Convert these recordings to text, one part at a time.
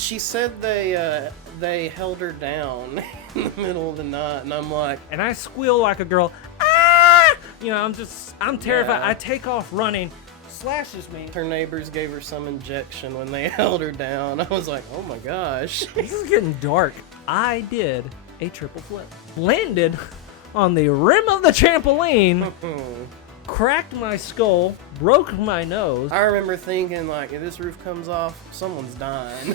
She said they held her down in the middle of the night, and I'm like... And I squeal like a girl. Ah! You know, I'm terrified. Yeah. I take off running, slashes me. Her neighbors gave her some injection when they held her down. I was like, oh my gosh. This is getting dark. I did a triple flip. Landed on the rim of the trampoline, cracked my skull, broke my nose. I remember thinking, like, if this roof comes off, someone's dying.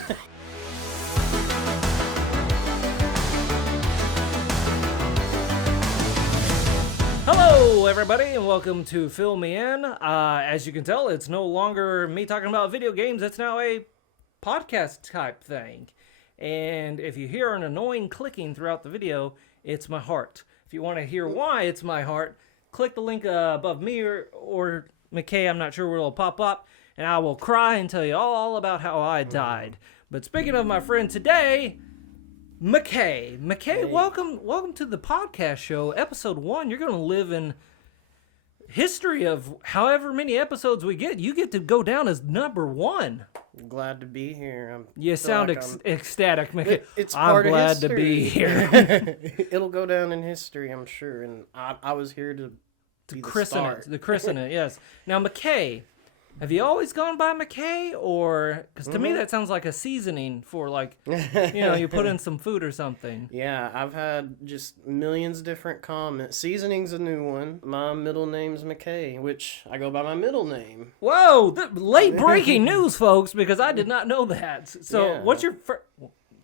Hello, everybody, and welcome to Fill Me In. As you can tell, it's no longer me talking about video games. It's now a podcast type thing. And if you hear an annoying clicking throughout the video, it's my heart. If you want to hear why it's my heart, click the link above me or McKay. I'm not sure where it'll pop up. And I will cry and tell you all about how I died. But speaking of my friend today... McKay, Hey. welcome to the podcast show, episode 1. You're going to live in history of however many episodes we get. You get to go down as number 1. I'm glad to be here. You sound ecstatic, McKay. It's I'm part glad of history. to be here. It'll go down in history, I'm sure. And I was here to be Christen the start. christen it, yes. Now, McKay, have you always gone by McKay, or because to me that sounds like a seasoning for, like, you put in some food or something. Yeah, I've had just millions of different comments. Seasoning's a new one. My middle name's McKay, which I go by my middle name. Whoa, late breaking news, folks, because I did not know that. So, Yeah. what's your first?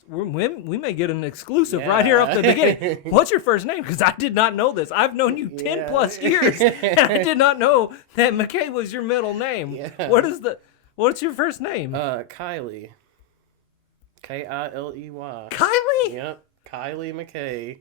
We may get an exclusive right here off the beginning. What's your first name? Because I did not know this. I've known you 10 plus years, and I did not know that McKay was your middle name. Yeah. What's your first name? Kylie. Kiley. Kylie? Yep, Kylie McKay.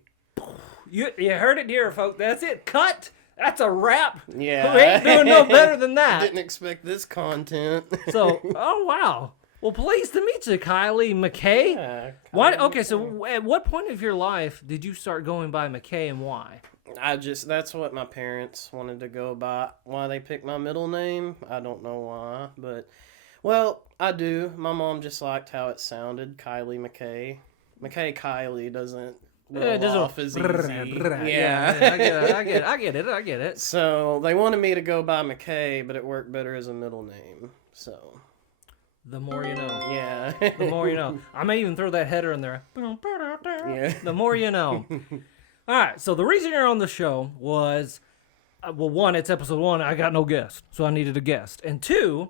You heard it here, folks. That's it. Cut. That's a wrap. Yeah. Who ain't doing no better than that? Didn't expect this content. So, oh, wow. Well, pleased to meet you, Kylie McKay. Yeah, Why? Kylie Okay, McKay. so at what point of your life did you start going by McKay, and why? That's what my parents wanted to go by. Why they picked my middle name, I don't know why, but, well, I do. My mom just liked how it sounded, Kylie McKay. McKay Kylie doesn't roll off as easy. Yeah, I get it. So they wanted me to go by McKay, but it worked better as a middle name, so... The more you know. Yeah. The more you know. I may even throw that header in there. Yeah. The more you know. All right, so the reason you're on the show was, well, 1, it's episode 1. I got no guest, so I needed a guest. And 2,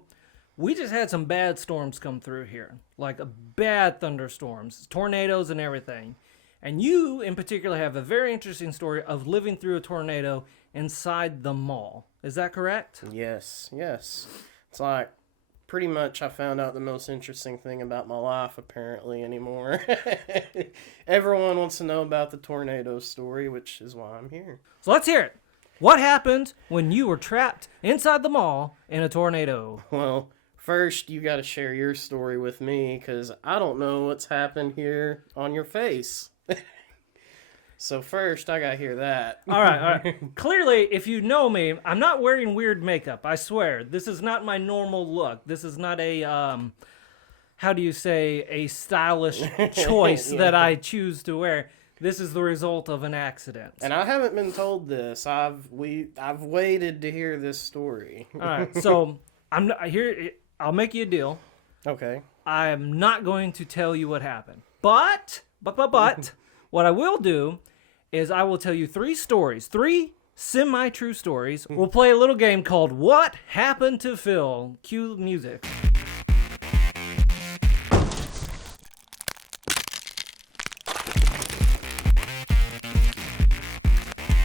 we just had some bad storms come through here, like bad thunderstorms, tornadoes and everything. And you, in particular, have a very interesting story of living through a tornado inside the mall. Is that correct? Yes. It's like, pretty much I found out the most interesting thing about my life, apparently, anymore. Everyone wants to know about the tornado story, which is why I'm here. So let's hear it. What happened when you were trapped inside the mall in a tornado? Well, first, you got to share your story with me, because I don't know what's happened here on your face. So first, I got to hear that. All right. Clearly, if you know me, I'm not wearing weird makeup. I swear. This is not my normal look. This is not a, how do you say, a stylish choice that I choose to wear. This is the result of an accident. And I haven't been told this. I've waited to hear this story. All right. So I'm not, here. I'll make you a deal. Okay. I am not going to tell you what happened. But what I will do is I will tell you 3 stories, 3 semi-true stories. We'll play a little game called What Happened to Phil? Cue music.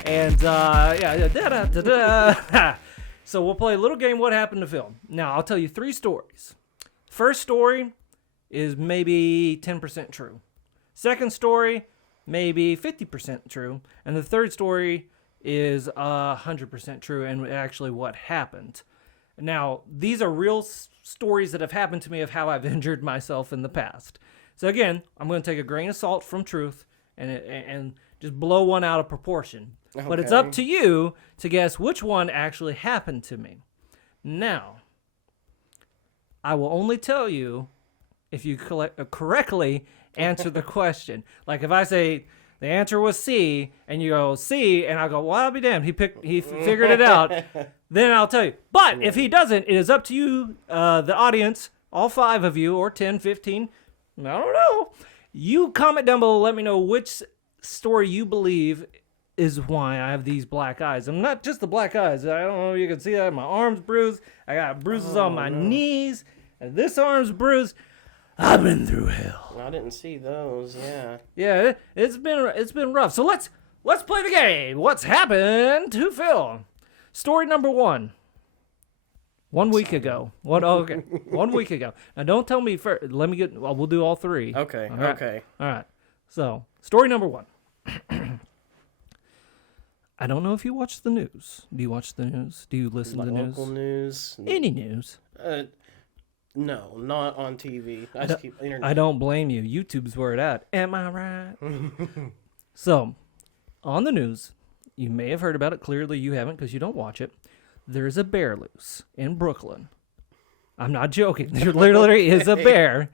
And, So we'll play a little game, What Happened to Phil? Now, I'll tell you 3 stories. First story is maybe 10% true. Second story, maybe 50% true. And the third story is 100% true and actually what happened. Now, these are real stories that have happened to me of how I've injured myself in the past. So again, I'm going to take a grain of salt from truth and just blow one out of proportion. Okay. But it's up to you to guess which one actually happened to me. Now, I will only tell you if you correctly answer the question. Like if I say the answer was C, and you go C, and I go, well, I'll be damned. He figured it out. Then I'll tell you. But if he doesn't, it is up to you, the audience, all 5 of you, or 10, 15, I don't know. You comment down below, let me know which story you believe is why I have these black eyes. I'm not just the black eyes. I don't know if you can see that. My arm's bruised. I got bruises on my knees. And this arm's bruised. I've been through hell. I didn't see those. Yeah. Yeah, it's been rough. So let's play the game. What's happened to Phil? Story number 1. 1 week ago. Okay. 1 week ago. Now don't tell me first. We'll do all 3. Okay. All right? Okay. All right. So story number 1. I don't know if you watch the news. Do you watch the news? Do you listen to the news? Local news. Any news? No, not on TV. I just keep internet. I don't blame you. YouTube's where it at. Am I right? So, on the news, you may have heard about it. Clearly, you haven't because you don't watch it. There's a bear loose in Brooklyn. I'm not joking. There literally is a bear.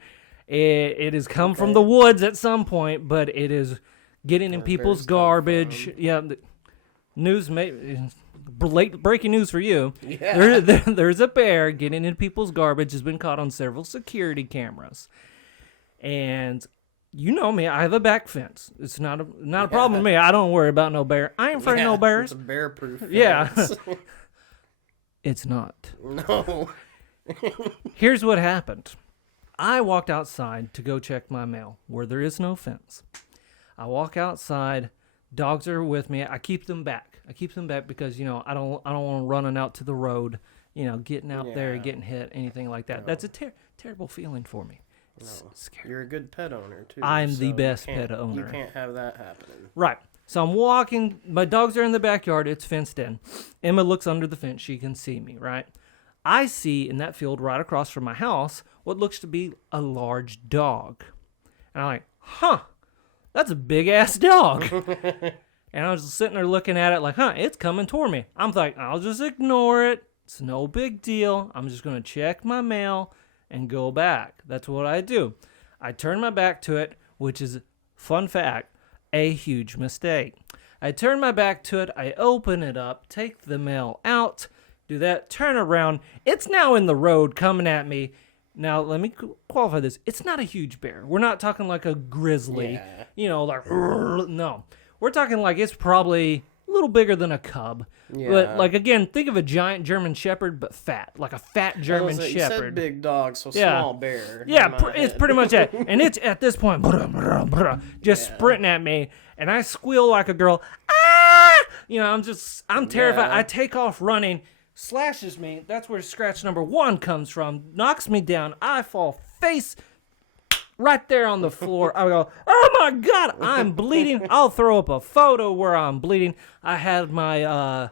It has come from the woods at some point, but it is getting in people's garbage. Yeah. Breaking news for you. Yeah. There's a bear getting in people's garbage. Has been caught on several security cameras. And you know me, I have a back fence. It's not a problem to me. I don't worry about no bear. I ain't afraid of no bears. It's a bear-proof fence. Yeah. It's not. No. Here's what happened. I walked outside to go check my mail where there is no fence. I walk outside. Dogs are with me. I keep them back. Because, I don't want them running out to the road, getting out there, getting hit, anything like that. No. That's a terrible feeling for me. It's scary. You're a good pet owner, too. I'm the best pet owner. You can't have that happening. Right. So I'm walking. My dogs are in the backyard. It's fenced in. Emma looks under the fence. She can see me, right? I see in that field right across from my house what looks to be a large dog. And I'm like, that's a big-ass dog. And I was sitting there looking at it like, it's coming toward me. I'm like, I'll just ignore it. It's no big deal. I'm just going to check my mail and go back. That's what I do. I turn my back to it, which is, fun fact, a huge mistake. I turn my back to it. I open it up, take the mail out, do that, turn around. It's now in the road coming at me. Now, let me qualify this. It's not a huge bear. We're not talking like a grizzly, no. We're talking like it's probably a little bigger than a cub. Yeah. But, again, think of a giant German Shepherd, but fat. Like a fat German Shepherd. You said big dog, so small bear. Yeah, it's pretty much that. And it's, at this point, just sprinting at me. And I squeal like a girl. Ah! I'm terrified. Yeah. I take off running, slashes me. That's where scratch number 1 comes from. Knocks me down. I fall face right there on the floor. I go, oh my God, I'm bleeding. I'll throw up a photo where I'm bleeding. I had my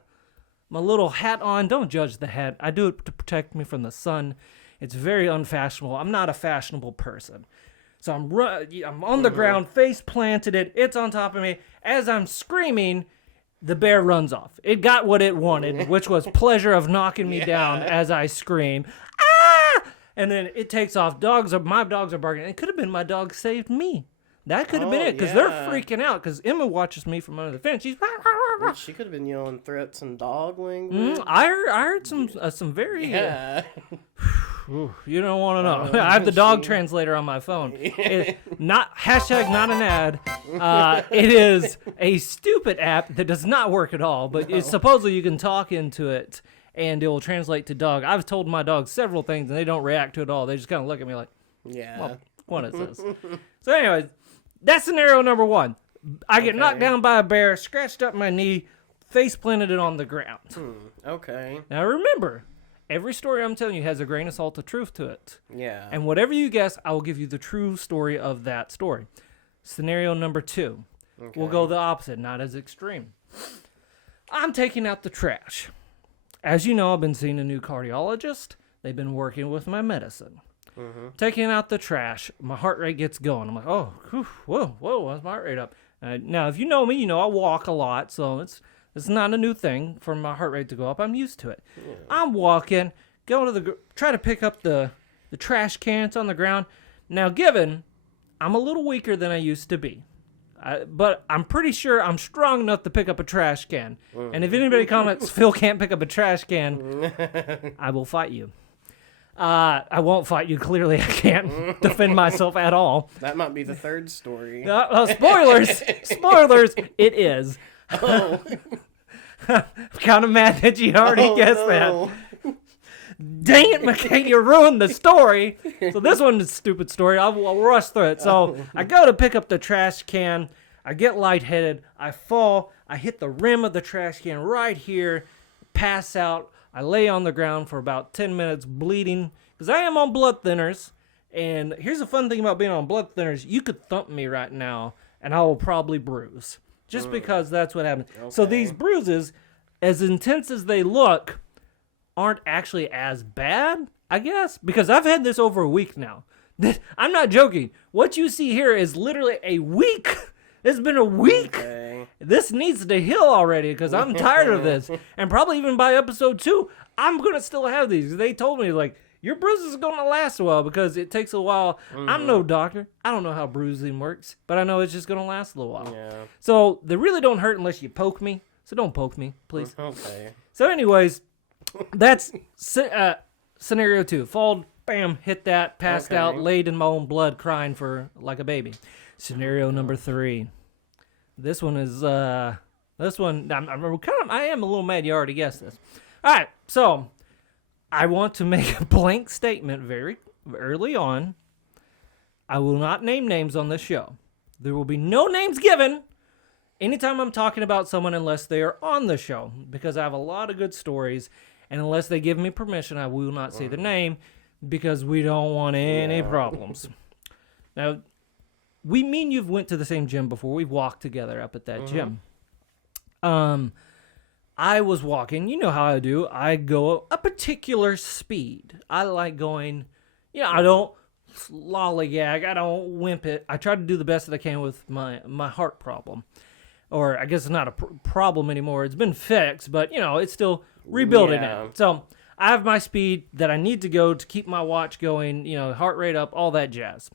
my little hat on. Don't judge the hat. I do it to protect me from the sun. It's very unfashionable. I'm not a fashionable person. So I'm on the ground, face planted it. It's on top of me. As I'm screaming, the bear runs off. It got what it wanted, which was pleasure of knocking me down as I scream. Ah! And then it takes off. My dogs are barking. It could have been my dog saved me. That could have been it, because they're freaking out. Because Emma watches me from under the fence. She's she could have been yelling threats in dog language. I heard some very. You don't want to know. I have the dog translator on my phone. Not an ad. It is a stupid app that does not work at all. But it's supposedly you can talk into it. And it will translate to dog. I've told my dogs several things, and they don't react to it at all. They just kind of look at me like, well, what is this? So anyways, that's scenario number 1. I get knocked down by a bear, scratched up my knee, face planted it on the ground. Okay. Now remember, every story I'm telling you has a grain of salt of truth to it. Yeah. And whatever you guess, I will give you the true story of that story. Scenario number 2. We'll go the opposite, not as extreme. I'm taking out the trash. As you know, I've been seeing a new cardiologist. They've been working with my medicine. Taking out the trash, my heart rate gets going. I'm like, oh, whoa, what's my heart rate up? Now, if you know me, you know I walk a lot, so it's not a new thing for my heart rate to go up. I'm used to it. Yeah. I'm walking, try to pick up the trash cans on the ground. Now, given I'm a little weaker than I used to be, but I'm pretty sure I'm strong enough to pick up a trash can. And if anybody comments Phil can't pick up a trash can, I will fight you. I won't fight you. Clearly, I can't defend myself at all. That might be the third story. Spoilers! Spoilers! It is. Oh. I'm kind of mad that you already guessed that. Dang it, McKay, you ruined the story. So this one's a stupid story. I'll rush through it. So I go to pick up the trash can. I get lightheaded. I fall. I hit the rim of the trash can right here. Pass out. I lay on the ground for about 10 minutes bleeding because I am on blood thinners. And here's the fun thing about being on blood thinners. You could thump me right now and I will probably bruise. Just because that's what happened. Okay. So these bruises, as intense as they look, aren't actually as bad, I guess, because I've had this over a week now. I'm not joking. What you see here is literally a week. It's been a week. Okay. This needs to heal already because I'm tired of this. And probably even by episode 2, I'm going to still have these. They told me, like, your bruises are going to last a while because it takes a while. I'm no doctor. I don't know how bruising works, but I know it's just going to last a little while. Yeah. So they really don't hurt unless you poke me. So don't poke me, please. Okay. So anyways, that's scenario 2. Fall, bam, hit that, passed out, laid in my own blood, crying for like a baby. Scenario number 3. This one is I am a little mad you already guessed this. All right, so I want to make a blank statement very early on. I will not name names on this show. There will be no names given anytime I'm talking about someone unless they are on the show, because I have a lot of good stories, and unless they give me permission, I will not say their name because we don't want any problems. Now, me and you've went to the same gym before. We've walked together up at that gym. I was walking. You know how I do. I go a particular speed. I like going, I don't lollygag. I don't wimp it. I try to do the best that I can with my heart problem. Or I guess it's not a problem anymore. It's been fixed, but, it's still rebuilding it. So I have my speed that I need to go to keep my watch going, heart rate up, all that jazz.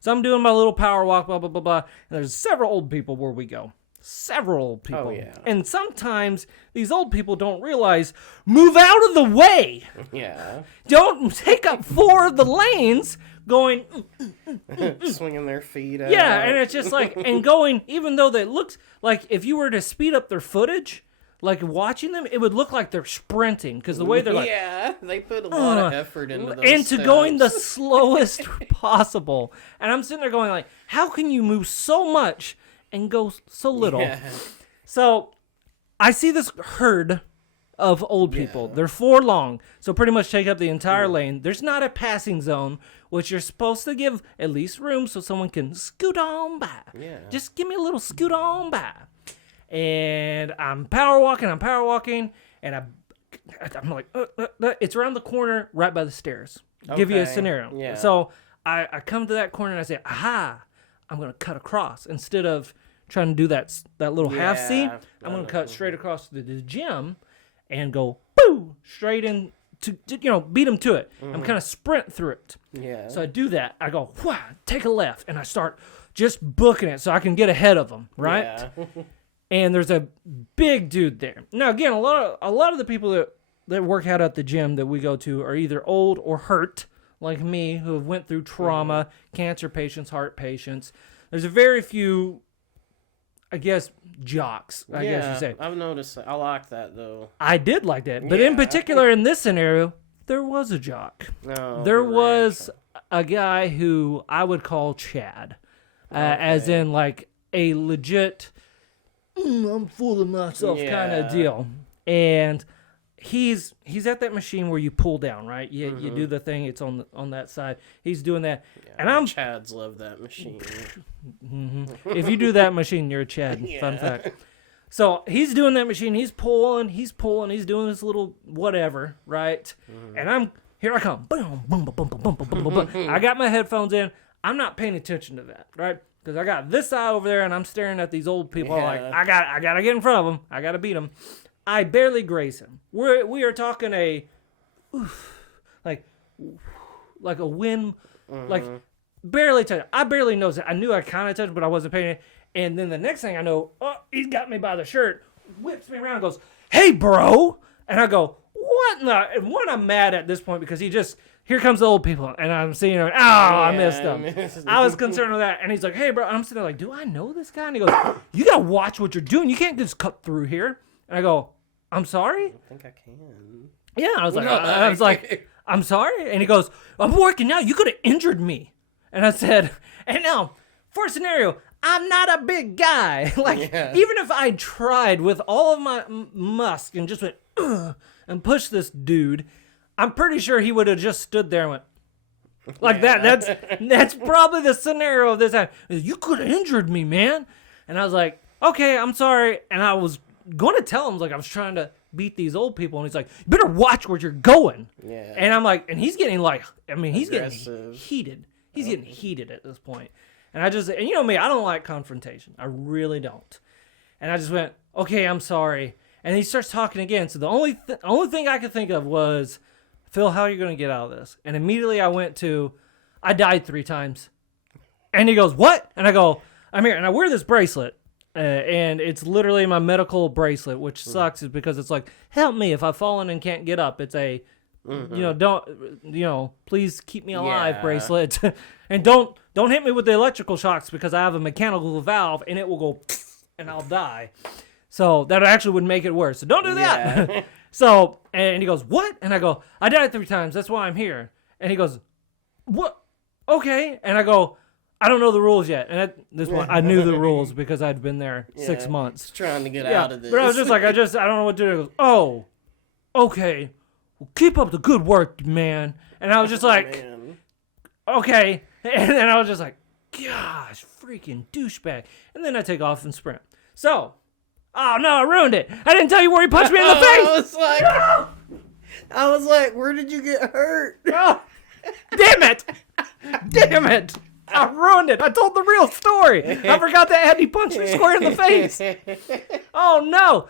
So I'm doing my little power walk, blah, blah, blah, blah. And there's several old people where we go. Several old people. Oh, yeah. And sometimes these old people don't realize, move out of the way. Yeah. Don't take up 4 of the lanes going. Swinging their feet out. Yeah, and it's just like, and going, even though that looks like if you were to speed up their footage, like watching them, it would look like they're sprinting because the way they're like. Yeah, they put a lot of effort into those into steps. going the slowest possible. And I'm sitting there going like, how can you move so much and go so little? Yeah. So I see this herd of old people. They're 4 long, so pretty much take up the entire lane. There's not a passing zone, which you're supposed to give at least room so someone can scoot on by. Yeah. Just give me a little scoot on by. And I'm power walking, and I'm like, it's around the corner right by the stairs. Give you a scenario. Yeah. So I come to that corner and I say, aha, I'm going to cut across. Instead of trying to do that little half C, I'm going to cut straight across to the gym and go, boo, straight in to beat them to it. I'm kind of sprint through it. Yeah. So I do that. I go, whah, take a left, and I start just booking it so I can get ahead of them, right? Yeah. And there's a big dude there. Now, again, a lot of the people that work out at the gym that we go to are either old or hurt, like me, who have went through trauma, cancer patients, heart patients. There's a very few, I guess, jocks, I guess you say. I've noticed that. I like that, though. I did like that. But in particular, in this scenario, there was a jock. No, There was a guy who I would call Chad, as in like a legit, I'm full of myself kind of deal. And he's at that machine where you pull down, right? You do the thing. It's on that side. He's doing that, and I'm Chads love that machine. If you do that machine, you're a Chad. Fun fact. So he's doing that machine. He's pulling. He's doing this little whatever, right? And here I come. Boom, boom, boom, boom, boom, boom, boom, boom. I got my headphones in. I'm not paying attention to that, right? Because I got this side over there, and I'm staring at these old people. Like I gotta get in front of them. I gotta beat them. I barely graze him. We are talking like a wind, like barely touched. I barely noticed it. I knew I kind of touched, but I wasn't paying it. And then the next thing I know, he's got me by the shirt, whips me around, and goes, "Hey, bro!" And I go, "What?" And one, I'm mad at this point because here comes the old people, and I'm seeing him. I missed them. I was concerned with that, and he's like, "Hey, bro!" And I'm sitting there like, "Do I know this guy?" And he goes, "You gotta watch what you're doing. You can't just cut through here." And I go, "I'm sorry." I think I can. Yeah, I was like, "I'm sorry," and he goes, "I'm working now. You could have injured me." And I said, "And now, for a scenario, I'm not a big guy. Even if I tried with all of my musk and just went and pushed this dude, I'm pretty sure he would have just stood there and went like that. That's probably the scenario of this time. You could have injured me, man." And I was like, "Okay, I'm sorry." And I was going to tell him, like, I was trying to beat these old people, and he's like, "You better watch where you're going." Yeah. And I'm like, and he's getting like, he's aggressive. getting heated. He's getting heated at this point. And and you know me, I don't like confrontation. I really don't. And I just went, "Okay, I'm sorry." And he starts talking again. So the only thing I could think of was, "Phil, how are you going to get out of this?" And immediately I went to, "I died 3 times. And he goes, "What?" And I go, "I'm here." And I wear this bracelet. And it's literally my medical bracelet, which sucks is because it's like, "Help me if I've fallen and can't get up." It's a, please keep me alive bracelet. And don't hit me with the electrical shocks because I have a mechanical valve and it will go and I'll die. So that actually would make it worse. So don't do that. Yeah. So, and he goes, "What?" And I go, "I died 3 times. That's why I'm here." And he goes, "What? Okay." And I go, "I don't know the rules yet." And this one, I knew the rules because I'd been there 6 months. Just trying to get out of this. But I was just like, I don't know what to do. He goes, "Oh, okay. Well, keep up the good work, man." And I was just like, "Okay." And then I was just like, "Gosh, freaking douchebag." And then I take off and sprint. So, oh no, I ruined it. I didn't tell you where he punched me in the face. I was like, where did you get hurt? Oh, damn it. Damn it. I ruined it. I told the real story. I forgot that he punched me square in the face. Oh no.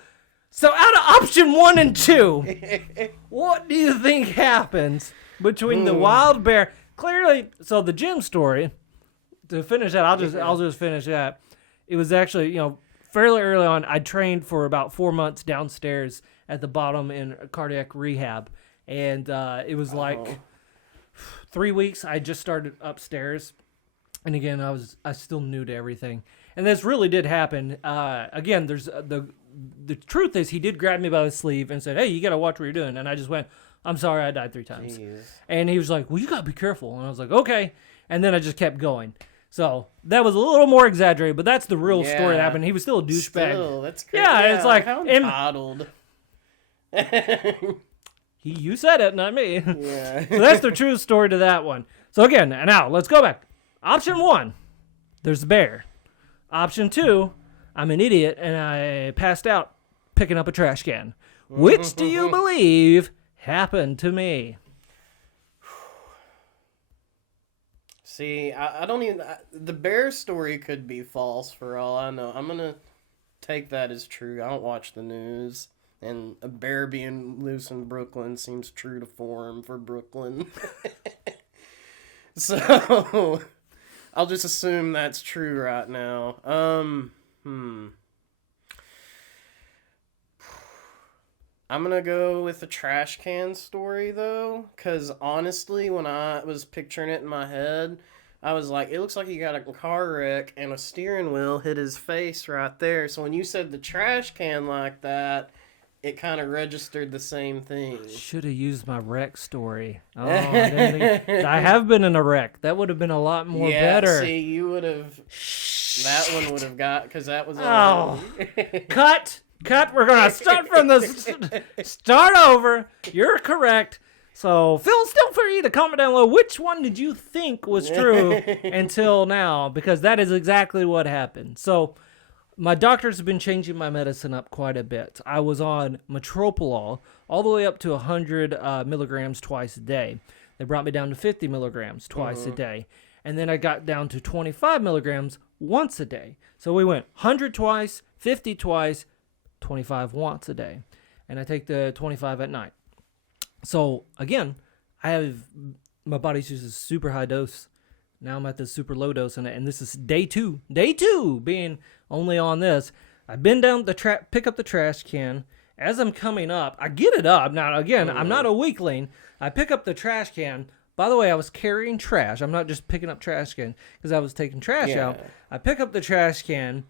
So out of option 1 and 2, what do you think happens between the wild bear? Clearly, so the gym story, to finish that, I'll just finish that. It was actually, fairly early on. I trained for about 4 months downstairs at the bottom in cardiac rehab. And it was like 3 weeks. I just started upstairs. And again, I still new to everything. And this really did happen. Again, there's the truth is he did grab me by the sleeve and said, "Hey, you got to watch what you're doing." And I just went, "I'm sorry, I died 3 times." Jeez. And he was like, "Well, you got to be careful." And I was like, "Okay." And then I just kept going. So that was a little more exaggerated, but that's the real story that happened. He was still a douchebag. Still, that's crazy. Yeah, it's like, how entitled. You said it, not me. Yeah. So that's the true story to that one. So again, now let's go back. Option 1, there's the bear. Option 2, I'm an idiot and I passed out picking up a trash can. Which do you believe happened to me? See, I don't even... the bear story could be false for all I know. I'm going to take that as true. I don't watch the news. And a bear being loose in Brooklyn seems true to form for Brooklyn. So, I'll just assume that's true right now. I'm going to go with the trash can story, though, because honestly, when I was picturing it in my head, I was like, it looks like he got a car wreck and a steering wheel hit his face right there. So when you said the trash can like that, it kind of registered the same thing. Should have used my wreck story. Oh, I have been in a wreck. That would have been a lot more better. See, you would have... That one would have got... Because that was... Cut! We're going to start from the... Start over. You're correct. So, Phil, still free to comment down below. Which one did you think was true until now? Because that is exactly what happened. So... My doctors have been changing my medicine up quite a bit. I was on metropolol all the way up to 100 milligrams twice a day. They brought me down to 50 milligrams twice a day. And then I got down to 25 milligrams once a day. So we went 100 twice, 50 twice, 25 once a day. And I take the 25 at night. So, again, my body uses super high dose Now I'm at this super low dose, and this is day two. Day two being only on this. I bend down pick up the trash can. As I'm coming up, I get it up. Now, again, I'm not a weakling. I pick up the trash can. By the way, I was carrying trash. I'm not just picking up trash can because I was taking trash out. I pick up the trash can,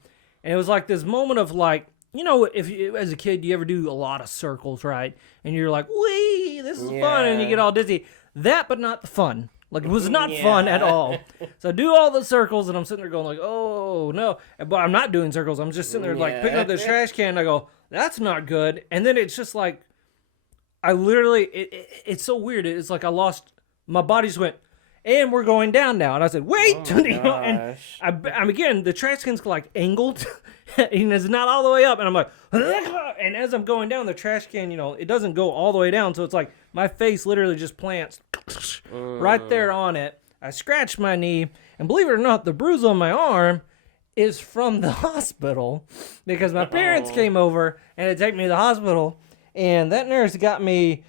and it was like this moment of like, you know, if you, as a kid, you ever do a lot of circles, right? And you're like, wee, this is fun, and you get all dizzy. That, but not the fun. Like, it was not fun at all. So I do all the circles, and I'm sitting there going like, oh, no. But I'm not doing circles. I'm just sitting there like picking up the trash can, and I go, that's not good. And then it's just like, I literally, it's so weird. It's like I lost, my body just went, and we're going down now. And I said, wait. You know, and I'm again, the trash can's like angled, and it's not all the way up. And I'm like, and as I'm going down, the trash can, you know, it doesn't go all the way down. So it's like my face literally just plants right there on it. I scratched my knee, and believe it or not, the bruise on my arm is from the hospital because my parents came over and had taken me to the hospital, and that nurse got me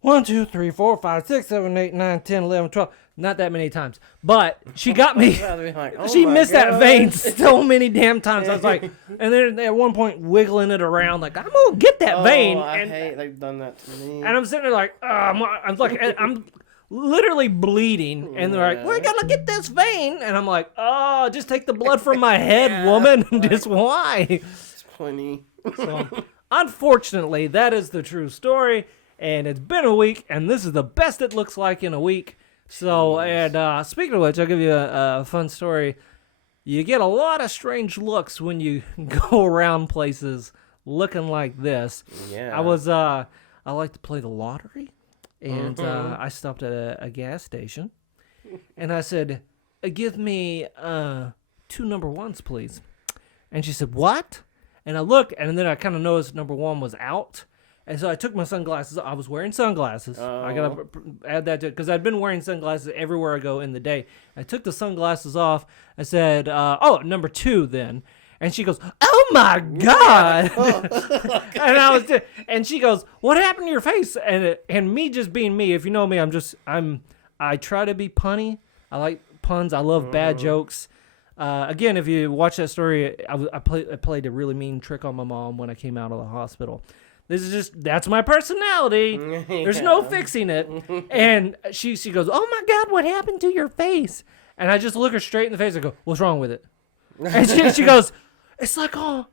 1, 2, 3, 4, 5, 6, 7, 8, 9, 10, 11, 12. Not that many times, but she got me. She missed that vein so many damn times. I was like, and then at one point wiggling it around, like I'm gonna get that vein. I hate they've done that to me. And I'm sitting there like, I'm literally bleeding, and they're like, "We gotta get this vein," and I'm like, "Oh, just take the blood from my head, woman. Just why?" It's plenty. So, unfortunately, that is the true story, and it's been a week, and this is the best it looks like in a week. So, and speaking of which, I'll give you a fun story. You get a lot of strange looks when you go around places looking like this. Yeah. I like to play the lottery, and I stopped at a gas station, and I said, "Give me 2 number ones, please." And she said, "What?" And I looked, and then I kind of noticed number one was out. And so I took my sunglasses. I was wearing sunglasses. I got to add that to it because I'd been wearing sunglasses everywhere I go in the day. I took the sunglasses off. I said, number 2 then. And she goes, "Oh my God." And she goes, "What happened to your face?" And me just being me, if you know me, I try to be punny. I like puns. I love bad jokes. Again, if you watch that story, I played a really mean trick on my mom when I came out of the hospital. That's my personality. There's no fixing it. And she goes, "Oh my God, what happened to your face?" And I just look her straight in the face. I go, "What's wrong with it?" And she goes, "It's like, what's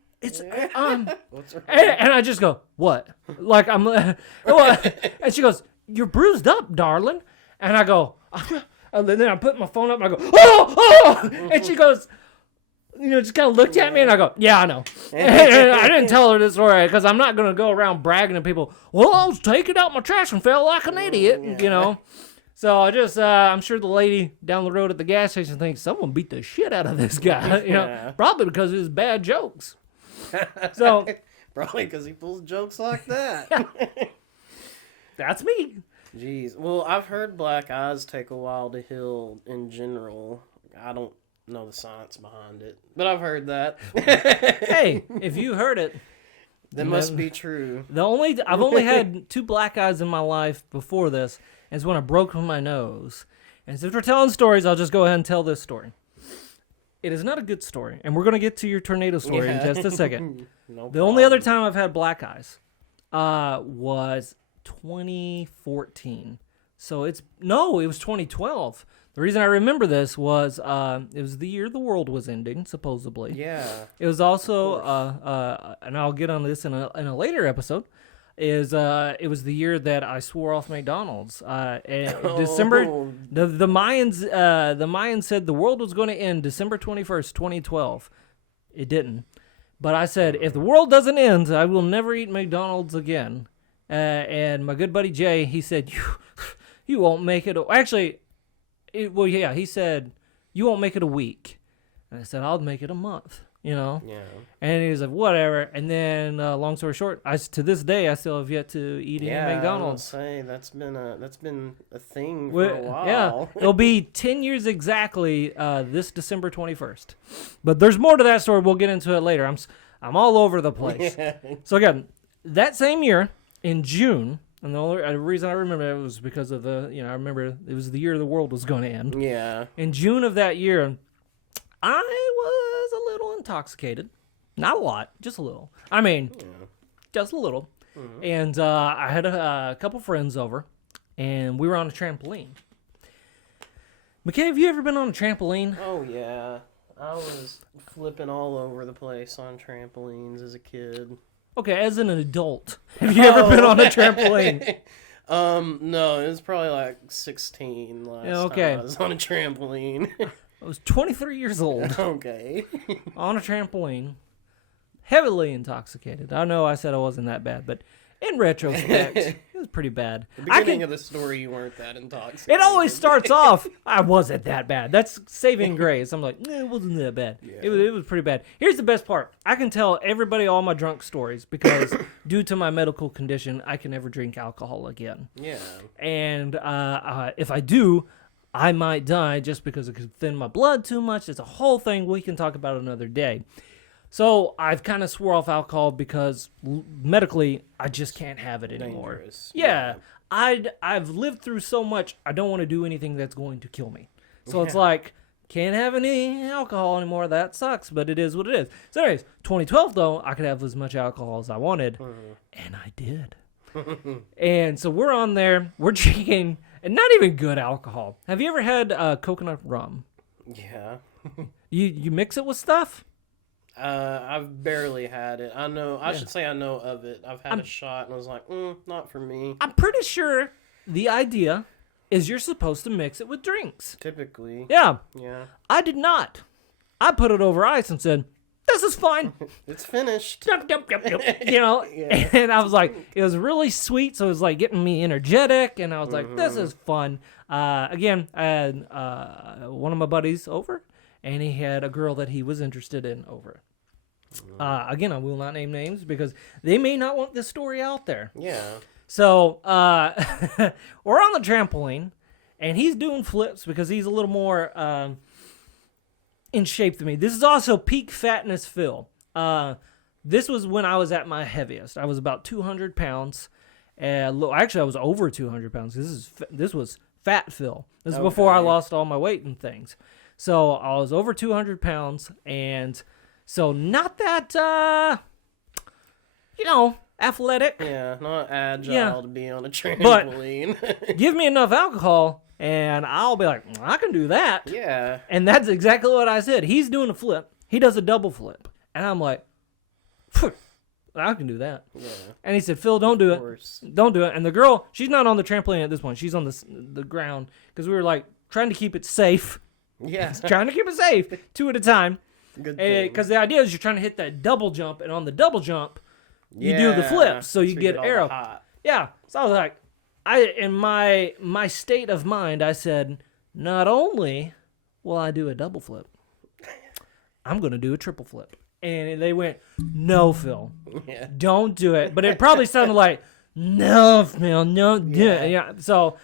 wrong?" And I just go, "What?" Like what? And she goes, "You're bruised up, darling." And I go, and then I put my phone up and I go, "Oh!" And she goes, just kind of looked at me, and I go, "Yeah, I know." And I didn't tell her this story because I'm not going to go around bragging to people, "Well, I was taking out my trash and felt like an idiot," So I just, I'm sure the lady down the road at the gas station thinks someone beat the shit out of this guy, probably because of his bad jokes. So probably because he pulls jokes like that. That's me. Jeez. Well, I've heard black eyes take a while to heal in general. I don't know the science behind it, but I've heard that. Hey, if you heard it, that must be true. I've only had 2 black eyes in my life before this, and it's when I broke my nose. And since we're telling stories, I'll just go ahead and tell this story. It is not a good story, and we're going to get to your tornado story in just a second. The only other time I've had black eyes was 2014. So it was 2012. The reason I remember this was it was the year the world was ending, supposedly. Yeah. It was also, and I'll get on this in a later episode, it was the year that I swore off McDonald's. December, the Mayans said the world was going to end December 21st, 2012. It didn't. But I said, if the world doesn't end, I will never eat McDonald's again. And my good buddy Jay, he said, you won't make it. He said, "You won't make it a week." And I said, "I'll make it a month," Yeah. And he was like, "Whatever." And then, long story short, to this day, I still have yet to eat any McDonald's. Yeah, that's been a thing for a while. Yeah, it'll be 10 years exactly this December 21st. But there's more to that story. We'll get into it later. I'm all over the place. So again, that same year in June, And the only reason I remember it was because of I remember it was the year the world was going to end. Yeah. In June of that year, I was a little intoxicated. Not a lot, just a little. I mean, just a little. Mm-hmm. And I had a couple friends over, and we were on a trampoline. McKay, have you ever been on a trampoline? Oh, yeah. I was flipping all over the place on trampolines as a kid. Okay, as an adult, have you ever been on a trampoline? No, it was probably like 16 last time I was on a trampoline. I was 23 years old. Okay. On a trampoline, heavily intoxicated. I know I said I wasn't that bad, but in retrospect, it was pretty bad. The beginning of the story, you weren't that intoxicated. It always starts off, I wasn't that bad. That's saving grace. I'm like, it wasn't that bad. Yeah. It was pretty bad. Here's the best part. I can tell everybody all my drunk stories because due to my medical condition, I can never drink alcohol again. Yeah. And if I do, I might die just because it could thin my blood too much. It's a whole thing we can talk about another day. So I've kind of swore off alcohol because medically I just can't have it anymore. Dangerous. Yeah. I've lived through so much, I don't want to do anything that's going to kill me. So it's like, can't have any alcohol anymore. That sucks, but it is what it is. So anyways, 2012 though, I could have as much alcohol as I wanted, and I did. And so we're on there, we're drinking, and not even good alcohol. Have you ever had coconut rum? Yeah. You mix it with stuff? I've barely had it. I should say I know of it. I've had a shot and I was like, not for me. I'm pretty sure the idea is you're supposed to mix it with drinks. Typically. Yeah. Yeah. I did not. I put it over ice and said, this is fine. It's finished. You know, and I was like, it was really sweet, so it was like getting me energetic, and I was like, this is fun. Again, I had one of my buddies over, and he had a girl that he was interested in over. Again, I will not name names because they may not want this story out there. Yeah. So we're on the trampoline, and he's doing flips because he's a little more in shape than me. This is also peak fatness Phil. This was when I was at my heaviest. I was about 200 pounds. Actually, I was over 200 pounds. This was fat Phil. This is before I lost all my weight and things. So I was over 200 pounds, and so not that, athletic. Yeah, not agile to be on a trampoline. But give me enough alcohol, and I'll be like, I can do that. Yeah. And that's exactly what I said. He's doing a flip. He does a double flip. And I'm like, I can do that. Yeah. And he said, Phil, don't do it. Don't do it. And the girl, she's not on the trampoline at this point. She's on the ground because we were like trying to keep it safe. Yeah. Trying to keep it safe, 2 at a time. Good thing. Because the idea is you're trying to hit that double jump, and on the double jump, you do the flips, so you get arrow. Yeah. So I was like, in my state of mind, I said, not only will I do a double flip, I'm going to do a triple flip. And they went, no, Phil, don't do it. But it probably sounded like, no, Phil, no, do it. Yeah. So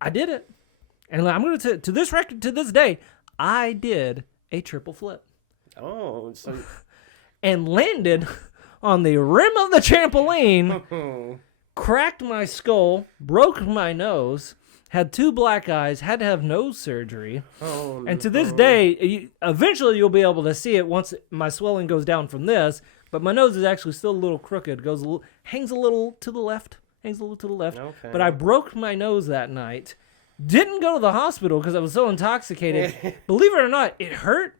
I did it. And I'm going to this record, to this day, I did a triple flip. Oh, so... and landed on the rim of the trampoline, cracked my skull, broke my nose, had 2 black eyes, had to have nose surgery. Oh, and to this day, eventually you'll be able to see it once my swelling goes down from this, but my nose is actually still a little crooked, hangs a little to the left. Okay. But I broke my nose that night. Didn't go to the hospital because I was so intoxicated. Believe it or not, it hurt,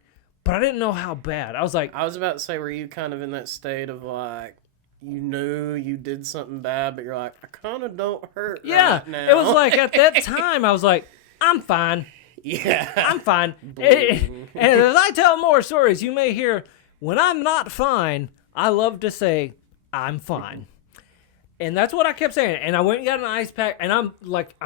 but I didn't know how bad. I was about to say, were you kind of in that state of like, you knew you did something bad, but you're like, I kind of don't hurt right now. It was like at that time, I was like, I'm fine. Yeah. I'm fine. And as I tell more stories, you may hear, when I'm not fine, I love to say, I'm fine. And that's what I kept saying. And I went and got an ice pack, and I'm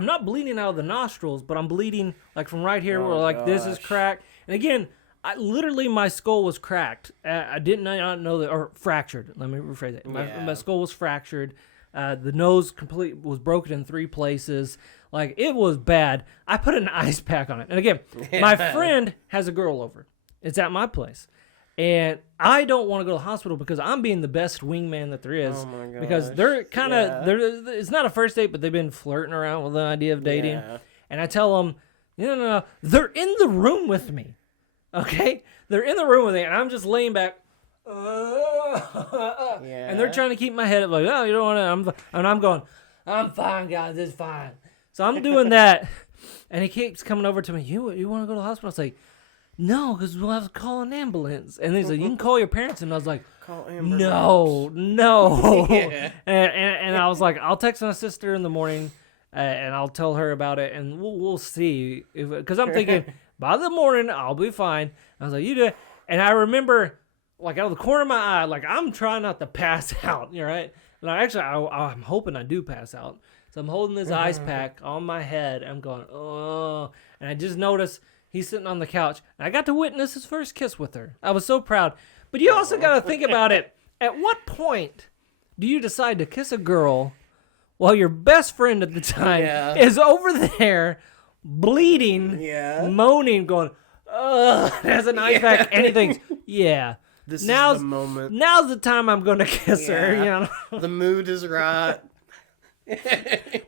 not bleeding out of the nostrils, but I'm bleeding like from right here where this is cracked. And again, literally my skull was cracked. I did not know that, or fractured. Let me rephrase it. My skull was fractured. The nose was broken in 3 places. Like, it was bad. I put an ice pack on it. And again, my friend has a girl over. It's at my place. And I don't want to go to the hospital because I'm being the best wingman that there is. Oh my gosh. Because they're kind of, it's not a first date, but they've been flirting around with the idea of dating. Yeah. And I tell them, no, they're in the room with me. Okay? They're in the room with me, and I'm just laying back. And they're trying to keep my head up, like, oh, you don't want to. And I'm going, I'm fine, guys, it's fine. So I'm doing that, and he keeps coming over to me. You want to go to the hospital? I was like, no, because we'll have to call an ambulance. And he's like, you can call your parents. And I was like, no. Yeah. And I was like, I'll text my sister in the morning, and I'll tell her about it, and we'll see. Because I'm thinking, by the morning, I'll be fine. I was like, you do it. And I remember, like, out of the corner of my eye, like, I'm trying not to pass out, you know, right? Like, actually, I'm hoping I do pass out. So I'm holding this ice pack on my head. I'm going, oh. And I just noticed he's sitting on the couch. And I got to witness his first kiss with her. I was so proud. But you also got to think about it. At what point do you decide to kiss a girl while your best friend at the time is over there bleeding, moaning, going, ugh, has an ice pack, and he thinks, this is the moment. Now's the time I'm going to kiss her. You know? The mood is right.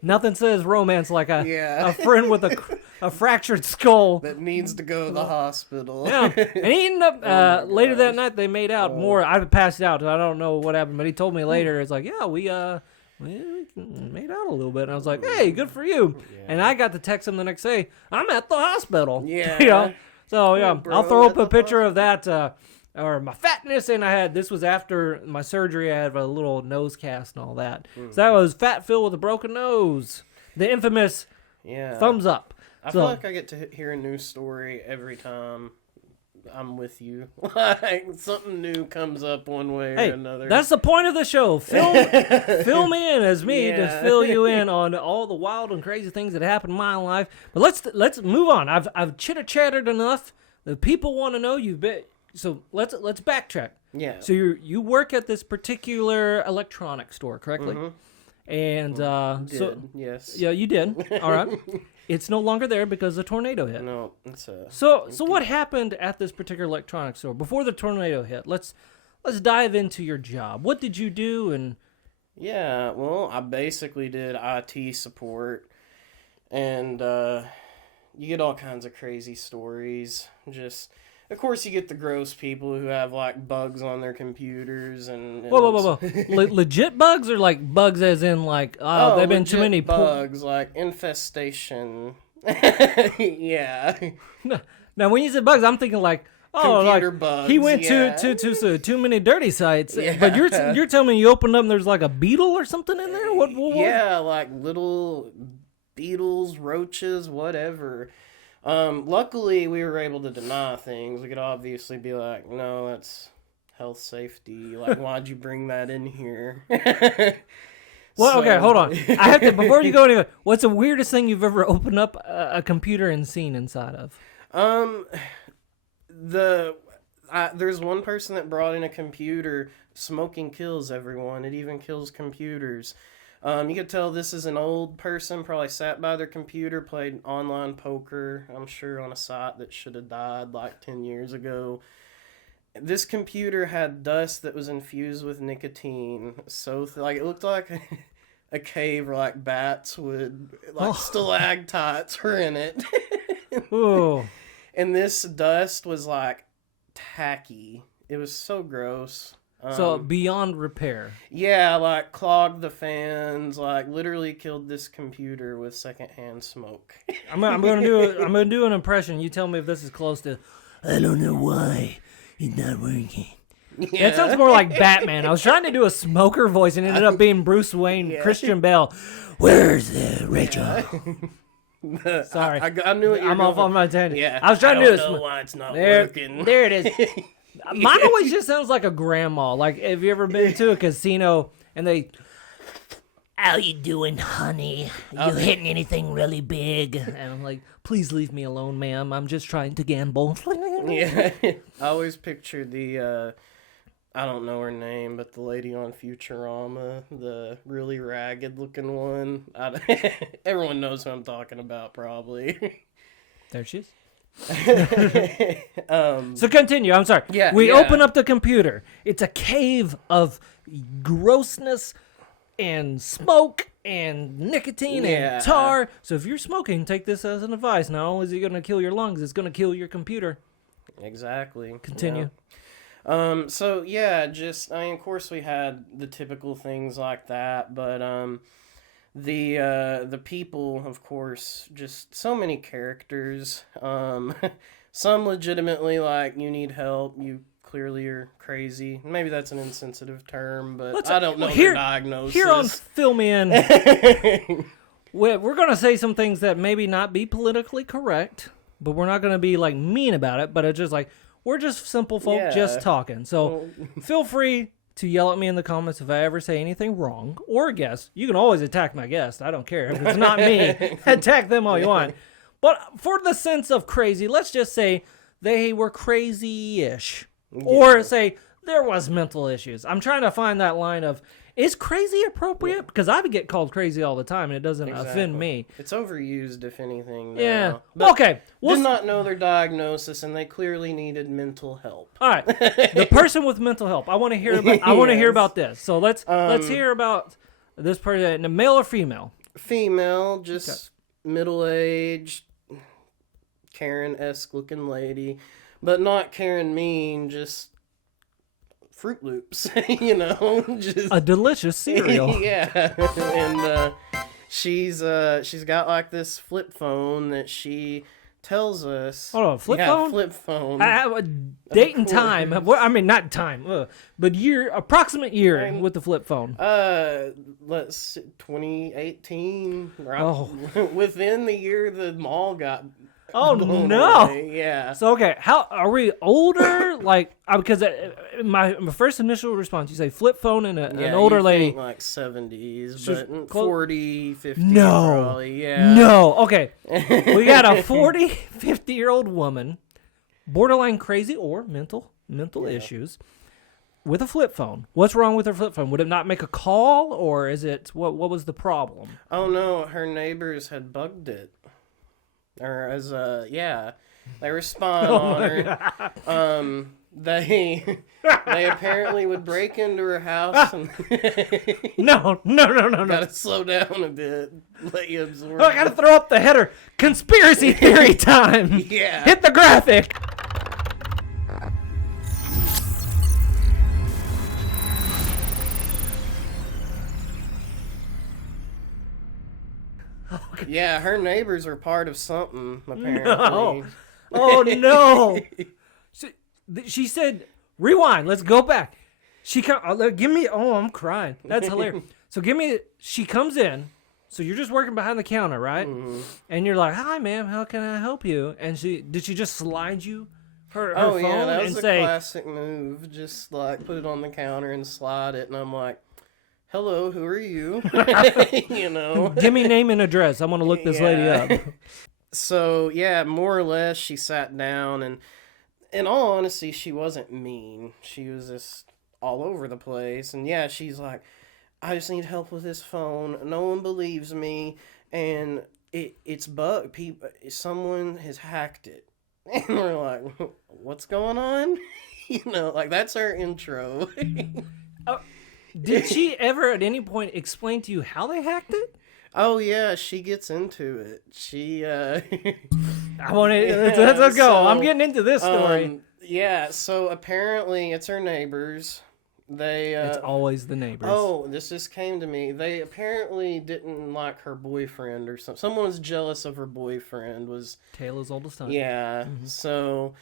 Nothing says romance like a friend with a fractured skull that needs to go to the hospital. Yeah, and he ended up later that night. They made out more. I passed out. I don't know what happened, but he told me later. It's like, yeah, we made out a little bit. And I was like, hey, good for you. Yeah. And I got to text him the next day. I'm at the hospital. Yeah, you know. So yeah, I'll throw up a picture of that. Or my fatness, and this was after my surgery. I had a little nose cast and all that. So that was Fat Phil with a broken nose. The infamous thumbs up. I feel like I get to hear a new story every time I'm with you. Like, something new comes up one way or another. That's the point of the show. Fill me in as me to fill you in on all the wild and crazy things that happen in my life. But let's move on. I've chitter-chattered enough. The people want to know you've been... So let's backtrack. Yeah. So you work at this particular electronics store, correctly? Mm-hmm. And yes. Yeah, you did. All right. It's no longer there because the tornado hit. No, it's So what happened at this particular electronics store before the tornado hit? Let's dive into your job. What did you do? And yeah, well, I basically did IT support, and you get all kinds of crazy stories. Of course, you get the gross people who have, like, bugs on their computers and... Whoa. Legit bugs or, like, bugs as in, like, they've been too many... bugs, like, infestation. Yeah. Now, when you said bugs, I'm thinking, like, computer bugs, he went to too many dirty sites. Yeah. But you're telling me you opened up and there's, like, a beetle or something in there? What? Yeah, like, little beetles, roaches, whatever. Luckily, we were able to deny things. We could obviously be like, no, that's health safety. Like, why'd you bring that in here? Well, okay, hold on. I have to, before you go anywhere, what's the weirdest thing you've ever opened up a computer and seen inside of? There's one person that brought in a computer. Smoking kills everyone. It even kills computers. You could tell this is an old person, probably sat by their computer, played online poker, I'm sure on a site that should have died like 10 years ago. This computer had dust that was infused with nicotine, so it looked like a cave where like bats would, like stalactites were in it. Ooh. And this dust was like tacky. It was so gross. So beyond repair. Yeah, like clogged the fans, like literally killed this computer with secondhand smoke. I'm gonna do an impression. You tell me if this is close to. I don't know why it's not working. Yeah. That sounds more like Batman. I was trying to do a smoker voice and ended up being Bruce Wayne, Christian Bale. Where's Rachel? Sorry, I knew it. I'm off on my tangent. Yeah, I was trying to do know why it's not working. There it is. Mine always just sounds like a grandma. Like, have you ever been to a casino and they... How you doing, honey? You hitting anything really big? And I'm like, please leave me alone, ma'am. I'm just trying to gamble. Yeah. I always pictured the, I don't know her name, but the lady on Futurama, the really ragged looking one. Everyone knows who I'm talking about, probably. There she is. So continue. I'm sorry. Yeah, We yeah. open up the computer. It's a cave of grossness and smoke and nicotine Yeah. and tar. So if you're smoking, take this as an advice. Not only is it going to kill your lungs, it's going to kill your computer. Exactly. Continue. Yeah. So yeah, just I mean, of course we had the typical things like that, but the people, of course, just so many characters. Some legitimately like you need help, you clearly are crazy. Maybe that's an insensitive term, but I don't know their diagnosis. Here on Fill Me In, we're going to say some things that maybe not be politically correct, but we're not going to be like mean about it, but it's just like we're just simple folk just talking. So feel free to yell at me in the comments if I ever say anything wrong, or a guest. You can always attack my guest. I don't care. If it's not me, attack them all you want. But for the sense of crazy, let's just say they were crazy-ish. Yeah. Or say there was mental issues. I'm trying to find that line of, is crazy appropriate? Because I get called crazy all the time, and it doesn't offend me. It's overused, if anything. Now. Yeah. But okay. Did not know their diagnosis, and they clearly needed mental help. All right. The person with mental help. I want to hear about. I want to hear about this. So let's hear about this person. Male or female? Female, just middle-aged, Karen-esque looking lady, but not Karen mean. Just Fruit Loops, just a delicious cereal. Yeah, and she's got like this flip phone that she tells us. Hold on, flip phone? Flip phone. I have a date and time. Well, I mean, not time, but approximate year with the flip phone. Let's see, 2018. Right? Within the year the mall got. Oh no! Away. Yeah. So okay, how are we older? Like, because my first initial response, you say flip phone and an older lady, think like 70s, but 40, 50. No, probably, yeah. No. Okay, we got a 40, 50-year-old woman, borderline crazy or mental issues, with a flip phone. What's wrong with her flip phone? Would it not make a call, or is it what was the problem? Oh no, her neighbors had bugged it. Or as they were spying on her. They apparently would break into her house and No. Gotta slow down a bit. Let you absorb. Oh, I gotta throw up the header. Conspiracy theory time. Yeah. Hit the graphic. Yeah, her neighbors are part of something, apparently. No. Oh, no. She said, rewind. Let's go back. Give me, I'm crying. That's hilarious. So she comes in. So you're just working behind the counter, right? Mm-hmm. And you're like, hi, ma'am, how can I help you? And did she just slide you her phone yeah, that was and a say, classic move. Just like put it on the counter and slide it. And I'm like, hello, who are you? Give me name and address. I want to look this lady up. So, yeah, more or less, she sat down, and in all honesty, she wasn't mean. She was just all over the place. And yeah, she's like, I just need help with this phone. No one believes me, and it's bugged. Someone has hacked it. And we're like, what's going on? Like, that's our intro. Did she ever at any point explain to you how they hacked it? Oh yeah, she gets into it. She I want to let's go. I'm getting into this story. Yeah, so apparently it's her neighbors. It's always the neighbors. Oh, this just came to me. They apparently didn't like her boyfriend or something. Someone was jealous of her boyfriend. Tale as old as time. Yeah. Mm-hmm. So